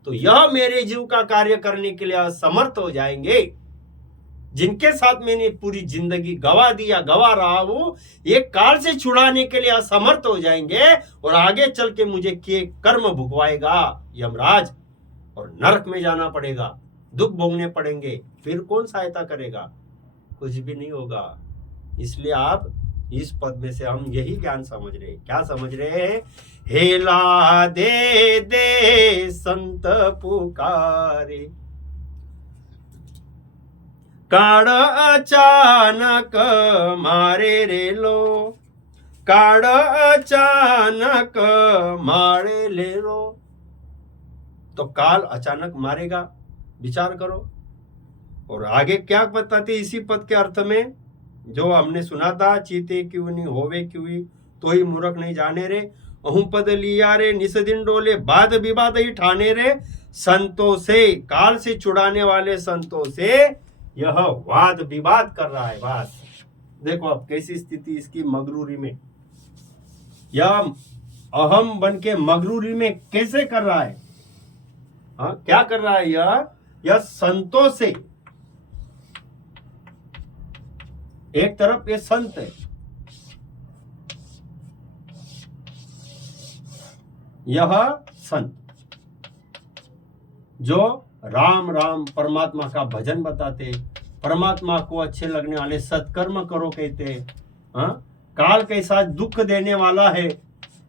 तो यह मेरे जीव का कार्य करने के लिए असमर्थ हो जाएंगे। जिनके साथ मैंने पूरी जिंदगी गवा दिया, गवा रहा हूं, ये काल से छुड़ाने के लिए असमर्थ हो जाएंगे और आगे चल के मुझे किए कर्म भुगवाएगा यमराज और नरक में जाना पड़ेगा, दुख भोगने पड़ेंगे। फिर कौन सहायता करेगा? कुछ भी नहीं होगा। इसलिए आप इस पद में से हम यही ज्ञान समझ रहे हैं। क्या समझ रहे हैं? हेला दे दे संत पुकारे, काळ अचानक मारे रे लो, काळ अचानक मारे ले लो। तो काल अचानक मारेगा, विचार करो। और आगे क्या बताते इसी पद के अर्थ में जो हमने सुना था, चीते क्यों नहीं होवे क्यों तो ही मूर्ख नहीं जाने रे, अहू पद लिया रे निस दिन डोले, वाद विवाद ही ठाने रे, संतों से, काल से छुड़ाने वाले संतों से यह वाद विवाद कर रहा है। बस देखो अब कैसी स्थिति इसकी मगरूरी में, यह अहम बन के मगरूरी में कैसे कर रहा है। हाँ, क्या कर रहा है? यह संतों से, एक तरफ ये संत है, यह संत जो राम राम परमात्मा का भजन बताते, परमात्मा को अच्छे लगने वाले सत्कर्म करो कहते। हाँ, काल कैसा दुख देने वाला है,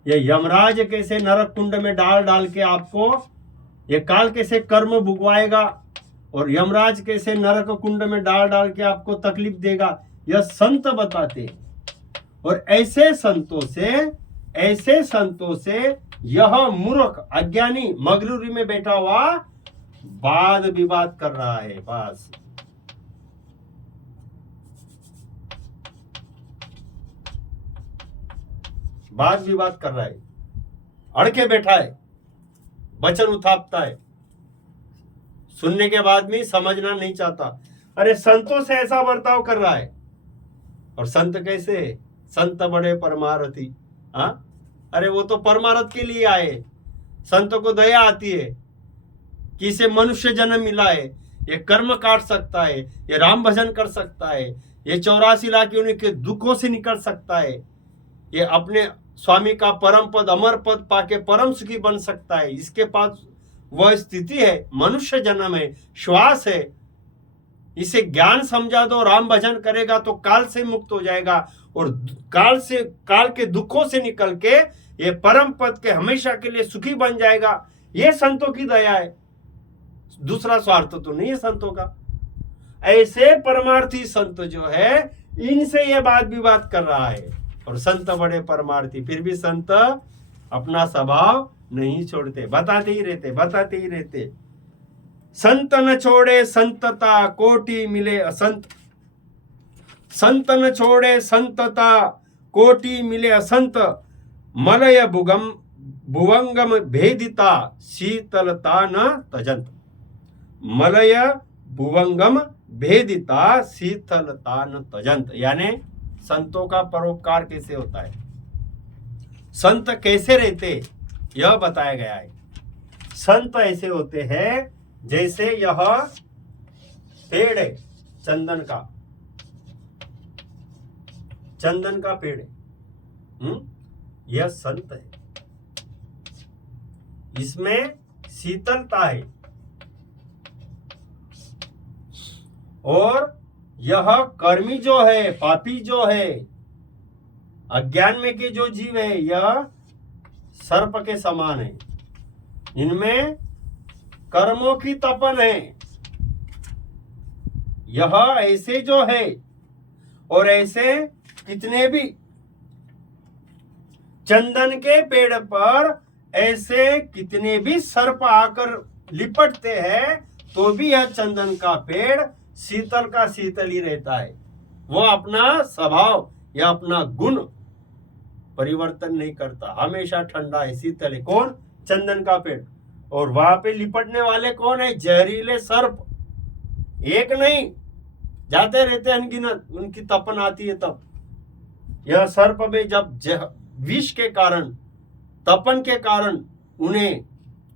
ये यमराज कैसे नरक कुंड में डाल डाल के आपको, ये काल कैसे कर्म भुगवाएगा और यमराज कैसे नरक कुंड में डाल डाल के आपको तकलीफ देगा, यह संत बताते। और ऐसे संतों से यह मूर्ख अज्ञानी मगरूरी में बैठा हुआ वाद विवाद कर रहा है। बस वाद विवाद कर रहा है, अड़के बैठा है, वचन उठापता है, सुनने के बाद भी समझना नहीं चाहता। अरे संतों से ऐसा बर्ताव कर रहा है। और संत कैसे? संत बड़े परमारथी। हाँ, अरे वो तो परमारथ के लिए आए। संतों को दया आती है कि इसे मनुष्य जन्म मिला है, ये कर्म काट सकता है, ये राम भजन कर सकता है, ये 84 लाख उनके दुखों से निकल सकता है, ये अपने स्वामी का परम पद अमर पद पाके परम सुखी बन सकता है। इसके पास वह स्थिति है, मनुष्य जन्म है, श्वास है, इसे ज्ञान समझा दो, राम भजन करेगा तो काल से मुक्त हो जाएगा और काल के दुखों से निकल के ये परम पद के हमेशा के लिए सुखी बन जाएगा। ये संतों की दया है, दूसरा स्वार्थ तो नहीं है संतों का। ऐसे परमार्थी संत जो है, इनसे ये बात विवाद कर रहा है। और संत बड़े परमार्थी, फिर भी संत अपना स्वभाव नहीं छोड़ते, बताते ही रहते। संत न छोड़े संतता, कोटि मिले असंत। संत न छोड़े संतता, कोटि मिले असंत। मलय भुवंगम भेदिता, शीतलता न तजंत। मलय भुवंगम भेदिता, शीतलता न तजंत। यानी संतों का परोपकार कैसे होता है, संत कैसे रहते, यह बताया गया है। संत ऐसे होते हैं जैसे यह पेड़ है, चंदन का पेड़ है। यह संत है, इसमें शीतलता है। और यह कर्मी जो है, पापी जो है, अज्ञान में के जो जीव है, यह सर्प के समान है। इनमें कर्मों की तपन है। यह ऐसे जो है और ऐसे कितने भी चंदन के पेड़ पर ऐसे कितने भी सर्प आकर लिपटते हैं तो भी यह चंदन का पेड़ शीतल का शीतल ही रहता है। वो अपना स्वभाव या अपना गुण परिवर्तन नहीं करता, हमेशा ठंडा है, शीतल है। कौन? चंदन का पेड़। और वहां पे लिपटने वाले कौन है? जहरीले सर्प, एक नहीं, जाते रहते अनगिनत, उनकी तपन आती है तब। यह सर्प में जब विष के कारण, तपन के कारण उन्हें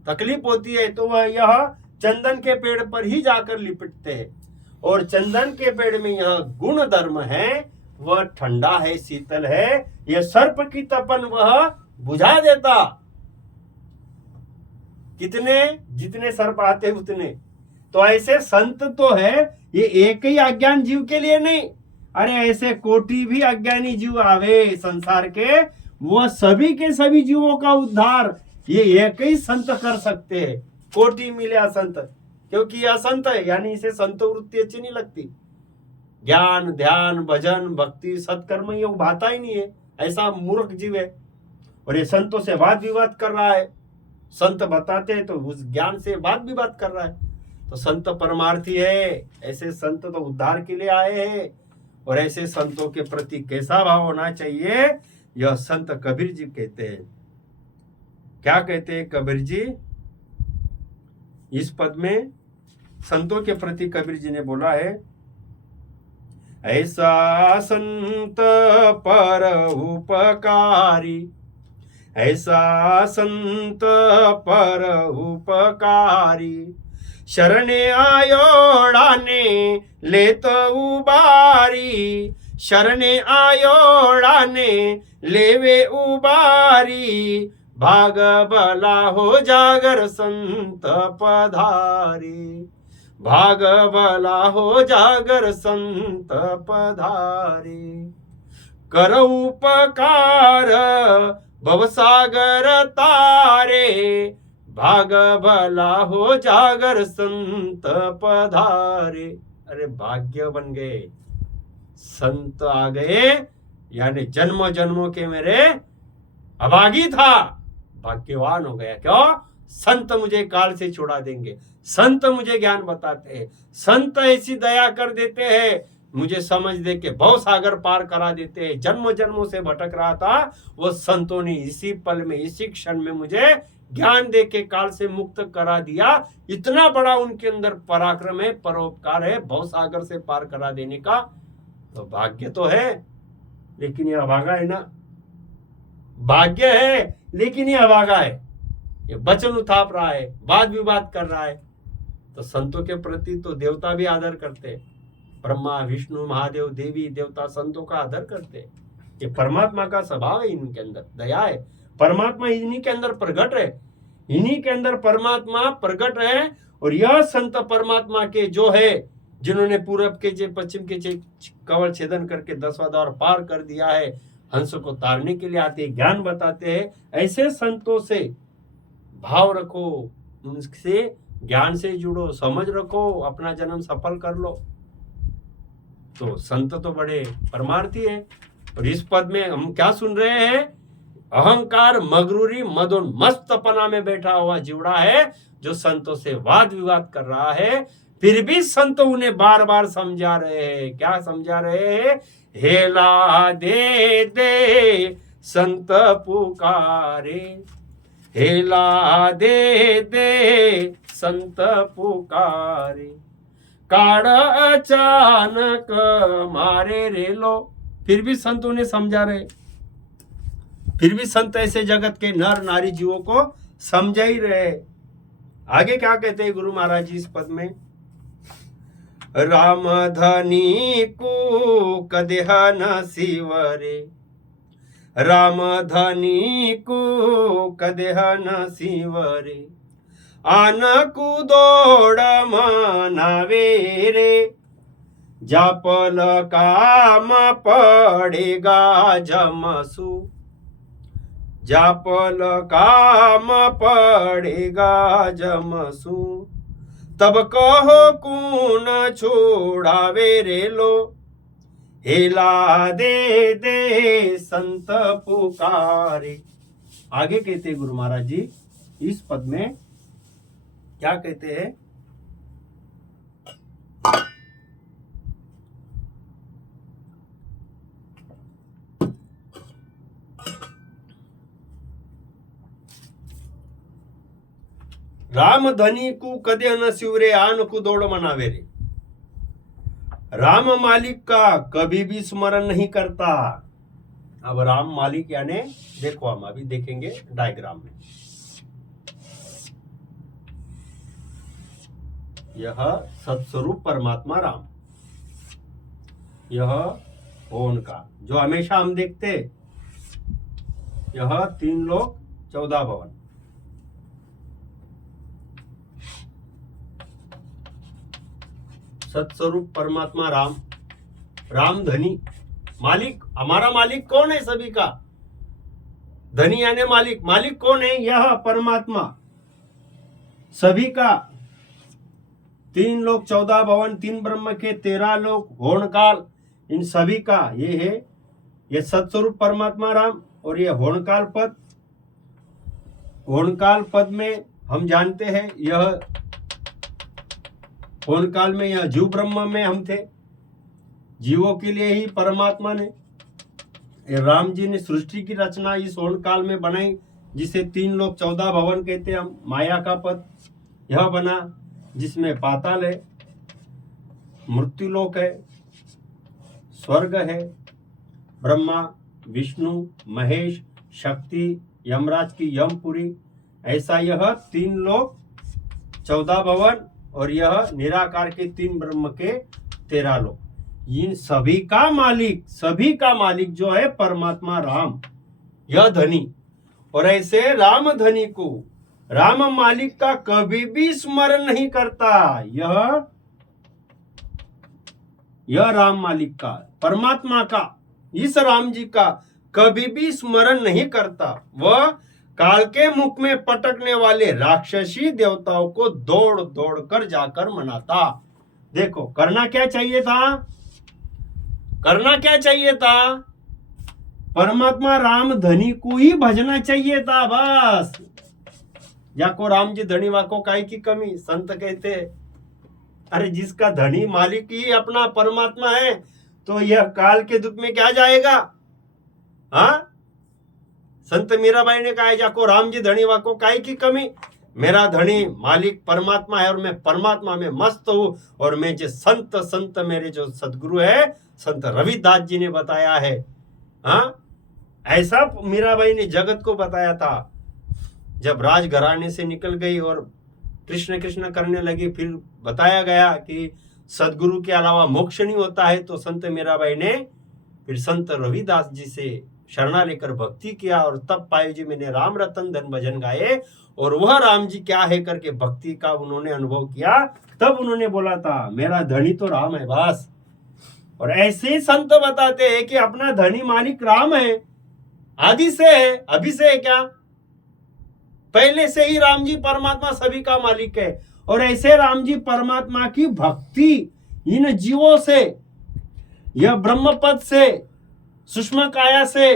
तकलीफ होती है तो वह यह चंदन के पेड़ पर ही जाकर लिपटते हैं। और चंदन के पेड़ में यह गुण धर्म है, वह ठंडा है, शीतल है। यह सर्प की तपन वह बुझा देता। कितने, जितने सर्प आते उतने। तो ऐसे संत तो है, ये एक ही अज्ञान जीव के लिए नहीं, अरे ऐसे कोटि भी अज्ञानी जीव आवे संसार के, वो सभी के सभी जीवों का उद्धार ये एक ही संत कर सकते हैं। कोटि मिले संत, क्योंकि यह संत है, यानी इसे संत वृत्ति अच्छी नहीं लगती। ज्ञान, ध्यान, भजन, भक्ति, सत्कर्म ये उभाता ही नहीं है, ऐसा मूर्ख जीव है। और ये संतों से वाद विवाद कर रहा है। संत बताते हैं तो उस ज्ञान से वाद विवाद कर रहा है। तो संत परमार्थी है। ऐसे संत तो उद्धार के लिए आए हैं। और ऐसे संतों के प्रति कैसा भाव होना चाहिए, यह संत कबीर जी कहते हैं। क्या कहते हैं कबीर जी इस पद में? संतों के प्रति कबीर जी ने बोला है, ऐसा संत पर उपकारी, ऐसा संत पर उपकारी, शरणे आयोड़ाने लेत उबारी, शरणे आयोड़ाने लेवे उबारी, भाग भला हो जागर संत पधारी, भाग भला हो जागर संत पधारी, कर उपकार भवसागर तारे, भाग भला हो जागर संत पधारे। अरे भाग्य बन गए, संत आ गए, यानी जन्मों जन्मों के मेरे अभागी था, भाग्यवान हो गया। क्यों? संत मुझे काल से छुड़ा देंगे, संत मुझे ज्ञान बताते हैं, संत ऐसी दया कर देते हैं, मुझे समझ दे के भव सागर पार करा देते हैं। जन्मों जन्मों से भटक रहा था, वो संतों ने इसी पल में, इसी क्षण में मुझे ज्ञान दे के काल से मुक्त करा दिया। इतना बड़ा उनके अंदर पराक्रम है, परोपकार है, भव सागर से पार करा देने का। तो भाग्य तो है, लेकिन यह अभागा है ना। भाग्य है लेकिन यह अभागा है, ये वचन उठाप रहा है, वाद विवाद कर रहा है। तो संतों के प्रति तो देवता भी आदर करते हैं, ब्रह्मा, विष्णु, महादेव, देवी देवता संतों का आदर करते हैं। ये परमात्मा का स्वभाव है, इनके अंदर दया है। परमात्मा इन्हीं के अंदर प्रकट है, इन्हीं के अंदर परमात्मा प्रकट है। और यह संत परमात्मा के जो है, जिन्होंने पूरब के पश्चिम के कवल छेदन करके 10वां द्वार पार कर दिया है, हंस को तारने के लिए आते हैं, ज्ञान बताते हैं। ऐसे संतों से भाव रखो, उनसे ज्ञान से जुड़ो, समझ रखो, अपना जन्म सफल कर लो। तो संत तो बड़े परमार्थी है। और इस पद में हम क्या सुन रहे हैं? अहंकार, मगरूरी, मदोन्मस्तपना में बैठा हुआ जीवड़ा है, जो संतों से वाद विवाद कर रहा है। फिर भी संत उन्हें बार बार समझा रहे हैं। क्या समझा रहे हैं? हेला दे दे संत पुकारे, हेला दे दे संत पुकारे, काड़ अचानक मारे रे लो। फिर भी संत उन्हें समझा रहे, फिर भी संत ऐसे जगत के नर नारी जीवों को समझा ही रहे। आगे क्या कहते हैं गुरु महाराज जी इस पद में? राम धनी को कदेह न शिवरे, राम धनी को कदेह न शिवरे, आन को दौड़ मनावे रे, जापल काम पड़ेगा जमसु, जापल काम पड़ेगा जमसु, तब कहो कौन छोड़ावे रे लो, हेला दे दे संत पुकारे। आगे कहते हैं गुरु महाराज जी इस पद में, क्या कहते हैं? राम धनी को कदे न शिवरे, आन को दौड़ मनावे रे। राम मालिक का कभी भी स्मरण नहीं करता, अब राम मालिक यानी देखो, हम अभी देखेंगे डायग्राम में। यह सत्स्वरूप परमात्मा राम, यह ओंकार जो हमेशा हम देखते, यह 3 लोक 14 भवन। सत्स्वरूप परमात्मा राम, राम धनी मालिक। हमारा मालिक कौन है? सभी का धनी यानी मालिक। मालिक कौन है? यह परमात्मा सभी का। 3 लोक 14 भवन, 3 ब्रह्म के 13 लोक, होणकाल, इन सभी का ये है। ये सत्स्वरूप परमात्मा राम और ये होणकाल पद। होणकाल पद में हम जानते हैं, यह होणकाल में यह जीव ब्रह्म में हम थे, जीवों के लिए ही परमात्मा ने, राम जी ने सृष्टि की रचना इस होणकाल में बनाई, जिसे 3 लोक 14 भवन कहते हैं हम। माया का पद यह बना, जिसमें पाताल है, मृत्युलोक है, स्वर्ग है, ब्रह्मा, विष्णु, महेश, शक्ति, यमराज की यमपुरी, ऐसा यह 3 लोक 14 भवन और यह निराकार के 3 ब्रह्म के 13 लोक। इन सभी का मालिक जो है परमात्मा राम, यह धनी। और ऐसे राम धनी को राम मालिक का कभी भी स्मरण नहीं करता। यह राम मालिक का, परमात्मा का, इस राम जी का कभी भी स्मरण नहीं करता। वह काल के मुख में पटकने वाले राक्षसी देवताओं को दौड़ दौड़ कर जाकर मनाता। देखो, करना क्या चाहिए था? करना क्या चाहिए था? परमात्मा राम धनी को ही भजना चाहिए था, बस। जाको राम जी धनी वाको काय की कमी, संत कहते। अरे जिसका धनी मालिक ही अपना परमात्मा है, तो यह काल के दुख में क्या जाएगा? हाँ, संत मीराबाई ने कहा, जाको राम जी धनी वाको काय की कमी। मेरा धनी मालिक परमात्मा है और मैं परमात्मा में मस्त हूं। और मैं जो संत मेरे जो सदगुरु है, संत रविदास जी ने बताया है। हाँ, ऐसा मीराबाई ने जगत को बताया था। जब राजघराने से निकल गई और कृष्ण कृष्ण करने लगी, फिर बताया गया कि सदगुरु के अलावा मोक्ष नहीं होता है। तो संत मीराबाई ने फिर संत रविदास जी से शरणा लेकर भक्ति किया और तब पायो जी मैंने राम रतन धन भजन गाए। और वह राम जी क्या है करके भक्ति का उन्होंने अनुभव किया। तब उन्होंने बोला था, मेरा धनी तो राम है, बस। और ऐसे संत बताते हैं कि अपना धनी मालिक राम है, आदि से है, अभी से है क्या? पहले से ही राम जी परमात्मा सभी का मालिक है। और ऐसे राम जी परमात्मा की भक्ति इन जीवों से, यह ब्रह्म पद से, सूक्ष्म काया से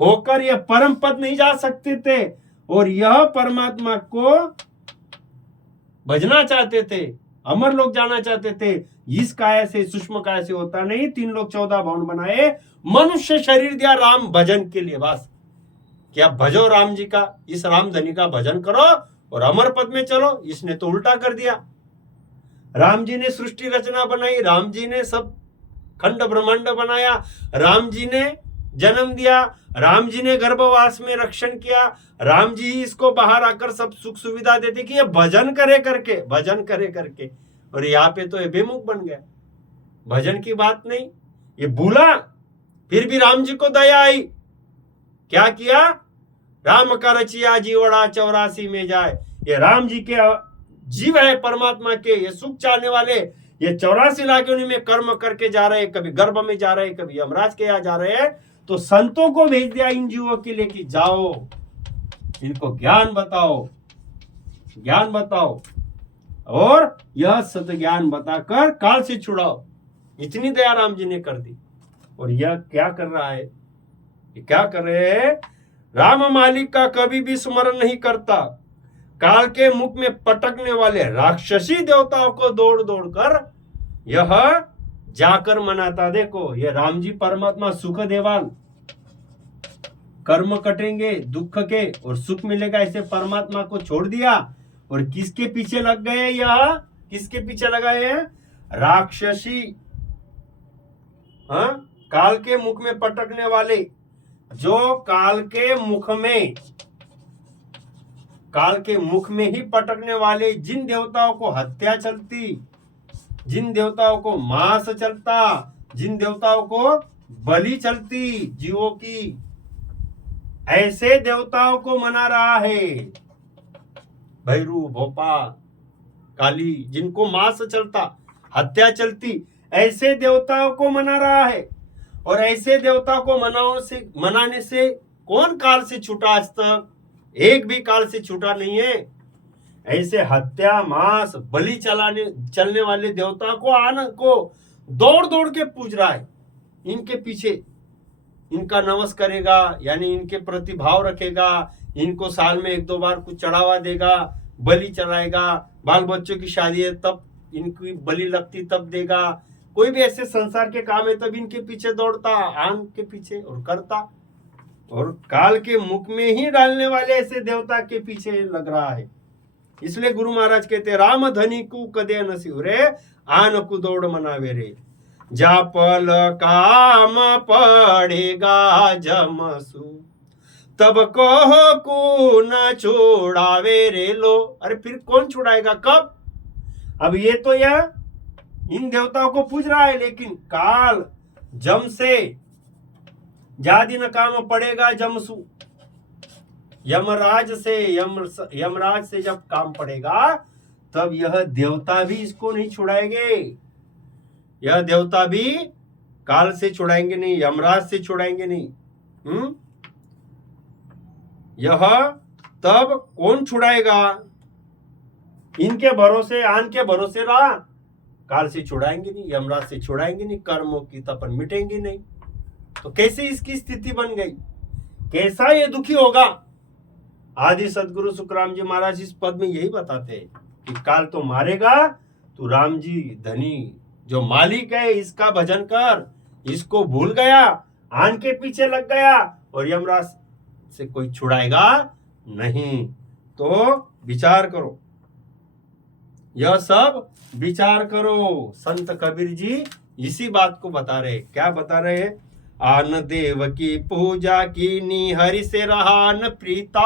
होकर यह परम पद नहीं जा सकते थे। और यह परमात्मा को भजना चाहते थे, अमर लोग जाना चाहते थे। इस काया से, सूक्ष्म काया से होता नहीं। 3 लोक 14 भवन बनाए, मनुष्य शरीर दिया राम भजन के लिए, बस। क्या भजो राम जी का, इस राम धनी का भजन करो और अमर पद में चलो। इसने तो उल्टा कर दिया। राम जी ने सृष्टि रचना बनाई, राम जी ने सब खंड ब्रह्मांड बनाया, राम जी ने जन्म दिया, राम जी ने गर्भवास में रक्षण किया, राम जी इसको बाहर आकर सब सुख सुविधा देते कि ये भजन करे करके। और यहाँ पे तो ये बेमुख बन गया, भजन की बात नहीं, ये भूला। फिर भी राम जी को दया आई, क्या किया? राम का रचिया जीवड़ा 84 में जाए। ये राम जी के जीव है परमात्मा के, ये सुख चाहने वाले, ये 84 लाख योनि में कर्म करके जा रहे हैं, कभी गर्भ में जा रहे हैं, कभी यमराज के यहाँ जा रहे हैं। तो संतों को भेज दिया इन जीवों के लिए कि जाओ, इनको ज्ञान बताओ और यह सत ज्ञान बताकर काल से छुड़ाओ। इतनी दया राम जी ने कर दी। और यह क्या कर रहा है? ये क्या कर रहे हैं? राम मालिक का कभी भी स्मरण नहीं करता। काल के मुख में पटकने वाले राक्षसी देवताओं को दौड़ दौड़ कर यह जाकर मनाता। देखो, ये राम जी परमात्मा सुख देवाल, कर्म कटेंगे दुख के और सुख मिलेगा, ऐसे परमात्मा को छोड़ दिया। और किसके पीछे लग गए? यह किसके पीछे लगाए हैं? राक्षसी, हाँ, काल के मुख में पटकने वाले जो काल के मुख में ही पटकने वाले जिन देवताओं को हत्या चलती, जिन देवताओं को मांस चलता, जिन देवताओं को बलि चलती जीवों की, ऐसे देवताओं को मना रहा है। भैरू, भोपा, काली, जिनको मांस चलता, हत्या चलती, ऐसे देवताओं को मना रहा है। और ऐसे देवताओं को मनाने से कौन काल से छूटा? आज तक एक भी काल से छूटा नहीं है। ऐसे हत्या, मांस, बलि चलने वाले देवता को दौड़ दौड़ के पूज रहा है। इनके पीछे इनका नमस करेगा, यानी इनके प्रति भाव रखेगा, इनको साल में 1-2 बार कुछ चढ़ावा देगा, बलि चढ़ाएगा, बाल बच्चों की शादी है तब इनकी बलि लगती तब देगा, कोई भी ऐसे संसार के काम है तब इनके पीछे दौड़ता, आन के पीछे और करता। और काल के मुख में ही डालने वाले ऐसे देवता के पीछे लग रहा है। इसलिए गुरु महाराज कहते, राम धनी को कदे नसीव रे, आन को दौड़ मनावे रे, जापल काम पड़ेगा जमसु, तब कहो को न छोड़ावे रे लो। अरे फिर कौन छुड़ाएगा? कब? अब ये तो यह इन देवताओं को पूज रहा है, लेकिन काल जम से जादी न काम पड़ेगा जमसु, यमराज से जब काम पड़ेगा तब यह देवता भी इसको नहीं छुड़ाएंगे। यह देवता भी काल से छुड़ाएंगे नहीं, यमराज से छुड़ाएंगे नहीं। यह तब कौन छुड़ाएगा? इनके भरोसे, आन के भरोसे रहा, काल से छुड़ाएंगे नहीं, यमराज से छुड़ाएंगे नहीं, कर्मों की तपन मिटेंगी नहीं। तो कैसे इसकी स्थिति बन गई? कैसा ये दुखी होगा? आदि सदगुरु सुखराम जी महाराज इस पद में यही बताते हैं कि काल तो मारेगा, तू राम जी धनी जो मालिक है इसका भजन कर, इसको भूल गया, आन के पीछे लग गया, और यमराज से कोई छुड़ाएगा नहीं। तो विचार करो, यह सब विचार करो। संत कबीर जी इसी बात को बता रहे। क्या बता रहे? आन देव की पूजा कीनी, हरि से रहा न प्रीता,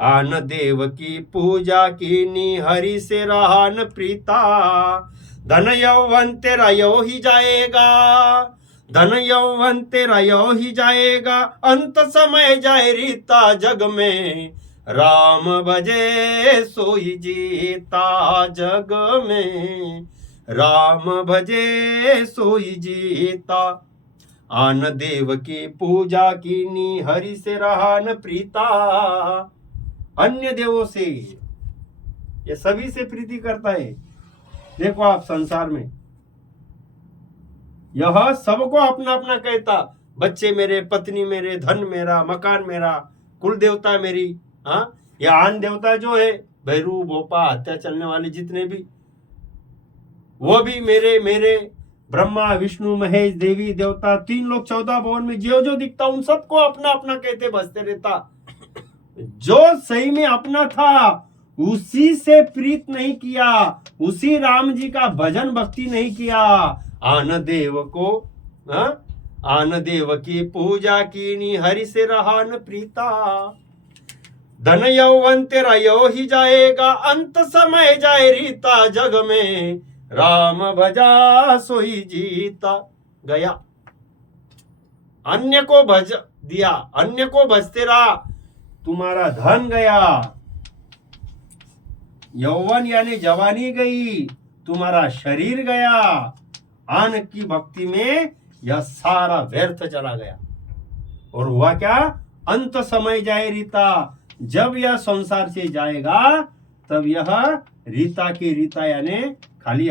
आन देव की पूजा कीनी, हरि से रहा न प्रीता, धन यौवन तेरा यो ही जाएगा, धन यौवन तेरा यो ही जाएगा, अंत समय जाए रीता जग में, राम भजे सोई जीता जग में, राम भजे सोई जीता, आन देव की पूजा कीनी, हरि से रहा न प्रीता। अन्य देवों से, ये सभी से प्रीति करता है। देखो आप संसार में यह सबको अपना अपना कहता, बच्चे मेरे, पत्नी मेरे, धन मेरा, मकान मेरा, कुल देवता मेरी। हाँ, ये आन देवता जो है, भैरू, भोपा, हत्या चलने वाले जितने भी, वो भी मेरे मेरे। ब्रह्मा, विष्णु, महेश, देवी, देवता, 3 लोग 14 भवन में जो जो दिखता उन सबको अपना अपना कहते बसते रहता। जो सही में अपना था उसी से प्रीत नहीं किया, उसी राम जी का भजन भक्ति नहीं किया। आन देव को, आन देव की पूजा कीनी, हरि से रहा न प्रीता, धन यौवन तेरा यो ही जाएगा, अंत समय जाए रीता जग में, राम भजा सोई जीता। गया, अन्य को भज दिया, अन्य को भजते रहा, तुम्हारा धन गया, यौवन यानी जवानी गई, तुम्हारा शरीर गया, आन की भक्ति में यह सारा व्यर्थ चला गया। और हुआ क्या? अंत समय जाए रीता, जब यह संसार से जाएगा तब यह रीता की रीता यानी खाली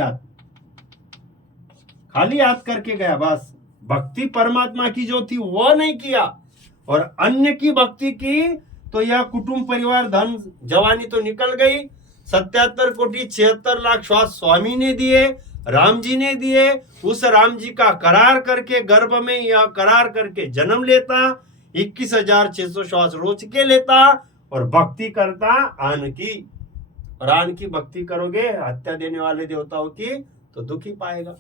हाथ करके गया। बस भक्ति परमात्मा की जो थी वो नहीं किया, और अन्य की भक्ति की तो यह कुटुंब, परिवार, धन, जवानी तो निकल गई। 77 कोटि 76 लाख श्वास स्वामी ने दिए, राम जी ने दिए। उस राम जी का करार करके गर्भ में यह करार करके जन्म लेता, 21,600 श्वास रोज के लेता और भक्ति करता आन की। और आन की भक्ति करोगे हत्या देने वाले देवताओं की तो दुख ही पाएगा,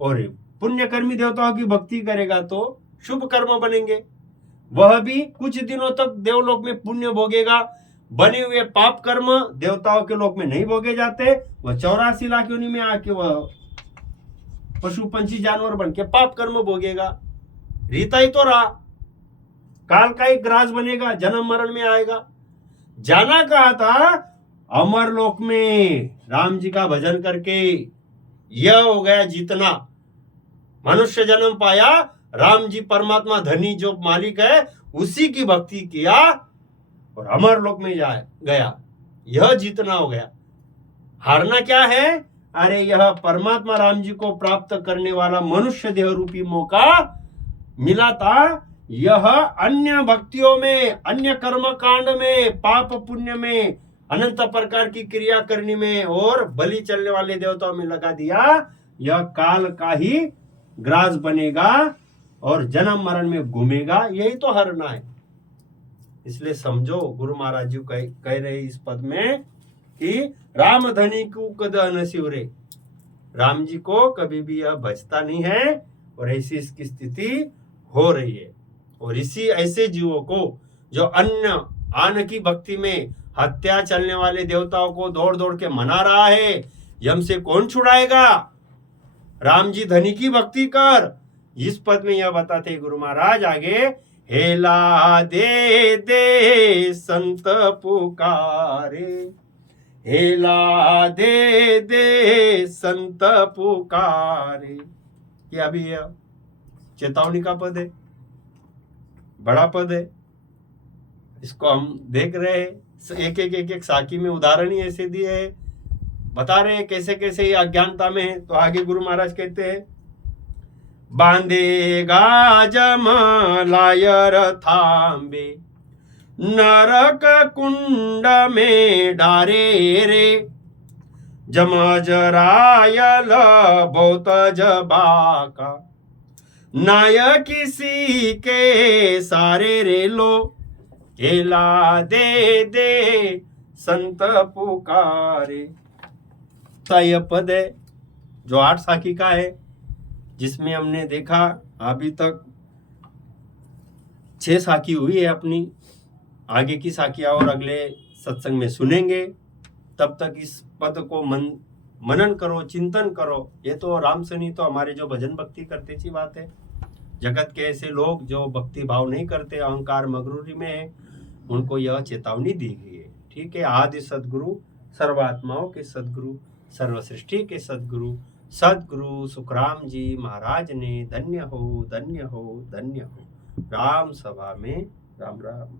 और पुण्यकर्मी देवताओं की भक्ति करेगा तो शुभ कर्म बनेंगे, वह भी कुछ दिनों तक देवलोक में पुण्य भोगेगा। बने हुए पाप कर्म देवताओं के लोक में नहीं भोगे जाते, वह 84 लाख योनि में आके वह पशु पंछी जानवर बन के पाप कर्म भोगेगा। रीता ही तो रहा, काल का ही ग्रास बनेगा, जन्म मरण में आएगा। जाना कहा था अमर लोक में राम जी का भजन करके, यह हो गया जीतना। मनुष्य जन्म पाया, राम जी परमात्मा धनी जो मालिक है उसी की भक्ति किया और अमर लोक में गया, यह जीतना हो गया। हारना क्या है? अरे यह परमात्मा राम जी को प्राप्त करने वाला मनुष्य देह रूपी मौका मिला था। यह अन्य भक्तियों में, अन्य कर्म कांड में, पाप पुण्य में, अनंत प्रकार की क्रिया करने में और बलि चलने वाले देवताओं में लगा दिया। यह काल का ही ग्रास बनेगा और जन्म मरण में घूमेगा, यही तो हरना है। इसलिए समझो, गुरु महाराज जी कह रहे इस पद में कि राम धनी को कद न शिवरे, राम जी को कभी भी यह बचता नहीं है और ऐसी इसकी स्थिति हो रही है। और इसी ऐसे जीवों को जो अन्य आन की भक्ति में हत्या चलने वाले देवताओं को दौड़ दौड़ के मना रहा है, यम से कौन छुड़ाएगा? राम जी धनी की भक्ति कर। इस पद में यह बताते गुरु महाराज आगे, हेला दे दे संत पुकारे, हेला दे दे संत पुकारे। ये अभी चेतावनी का पद है, बड़ा पद है। इसको हम देख रहे हैं, एक साखी में उदाहरण ही ऐसे दिए है, बता रहे हैं कैसे कैसे ये अज्ञानता में है। तो आगे गुरु महाराज कहते हैं, बांधेगा जम लायर थांबे, नरक कुंड में डारे रे, जम जरायल बहुत जबाका, नाय किसी के सारे रे लो, हेला दे दे संत पुकारे। यह पद है जो 8 साखी का है, जिसमें हमने देखा अभी तक 6 साखी हुई है अपनी। आगे की साखियां और अगले सत्संग में सुनेंगे। तब तक इस पद को मनन करो, चिंतन करो। ये तो राम सनी तो हमारे जो भजन भक्ति करते थी बात है। जगत के ऐसे लोग जो भक्ति भाव नहीं करते, अहंकार मगरूरी में है, उनको यह चेतावनी दी गई है। ठीक है। आदि सदगुरु, सर्वात्माओं के सदगुरु, सर्वसृष्टि के सदगुरु, सदगुरु सुखराम जी महाराज ने धन्य हो, धन्य हो, धन्य हो। राम सभा में राम राम।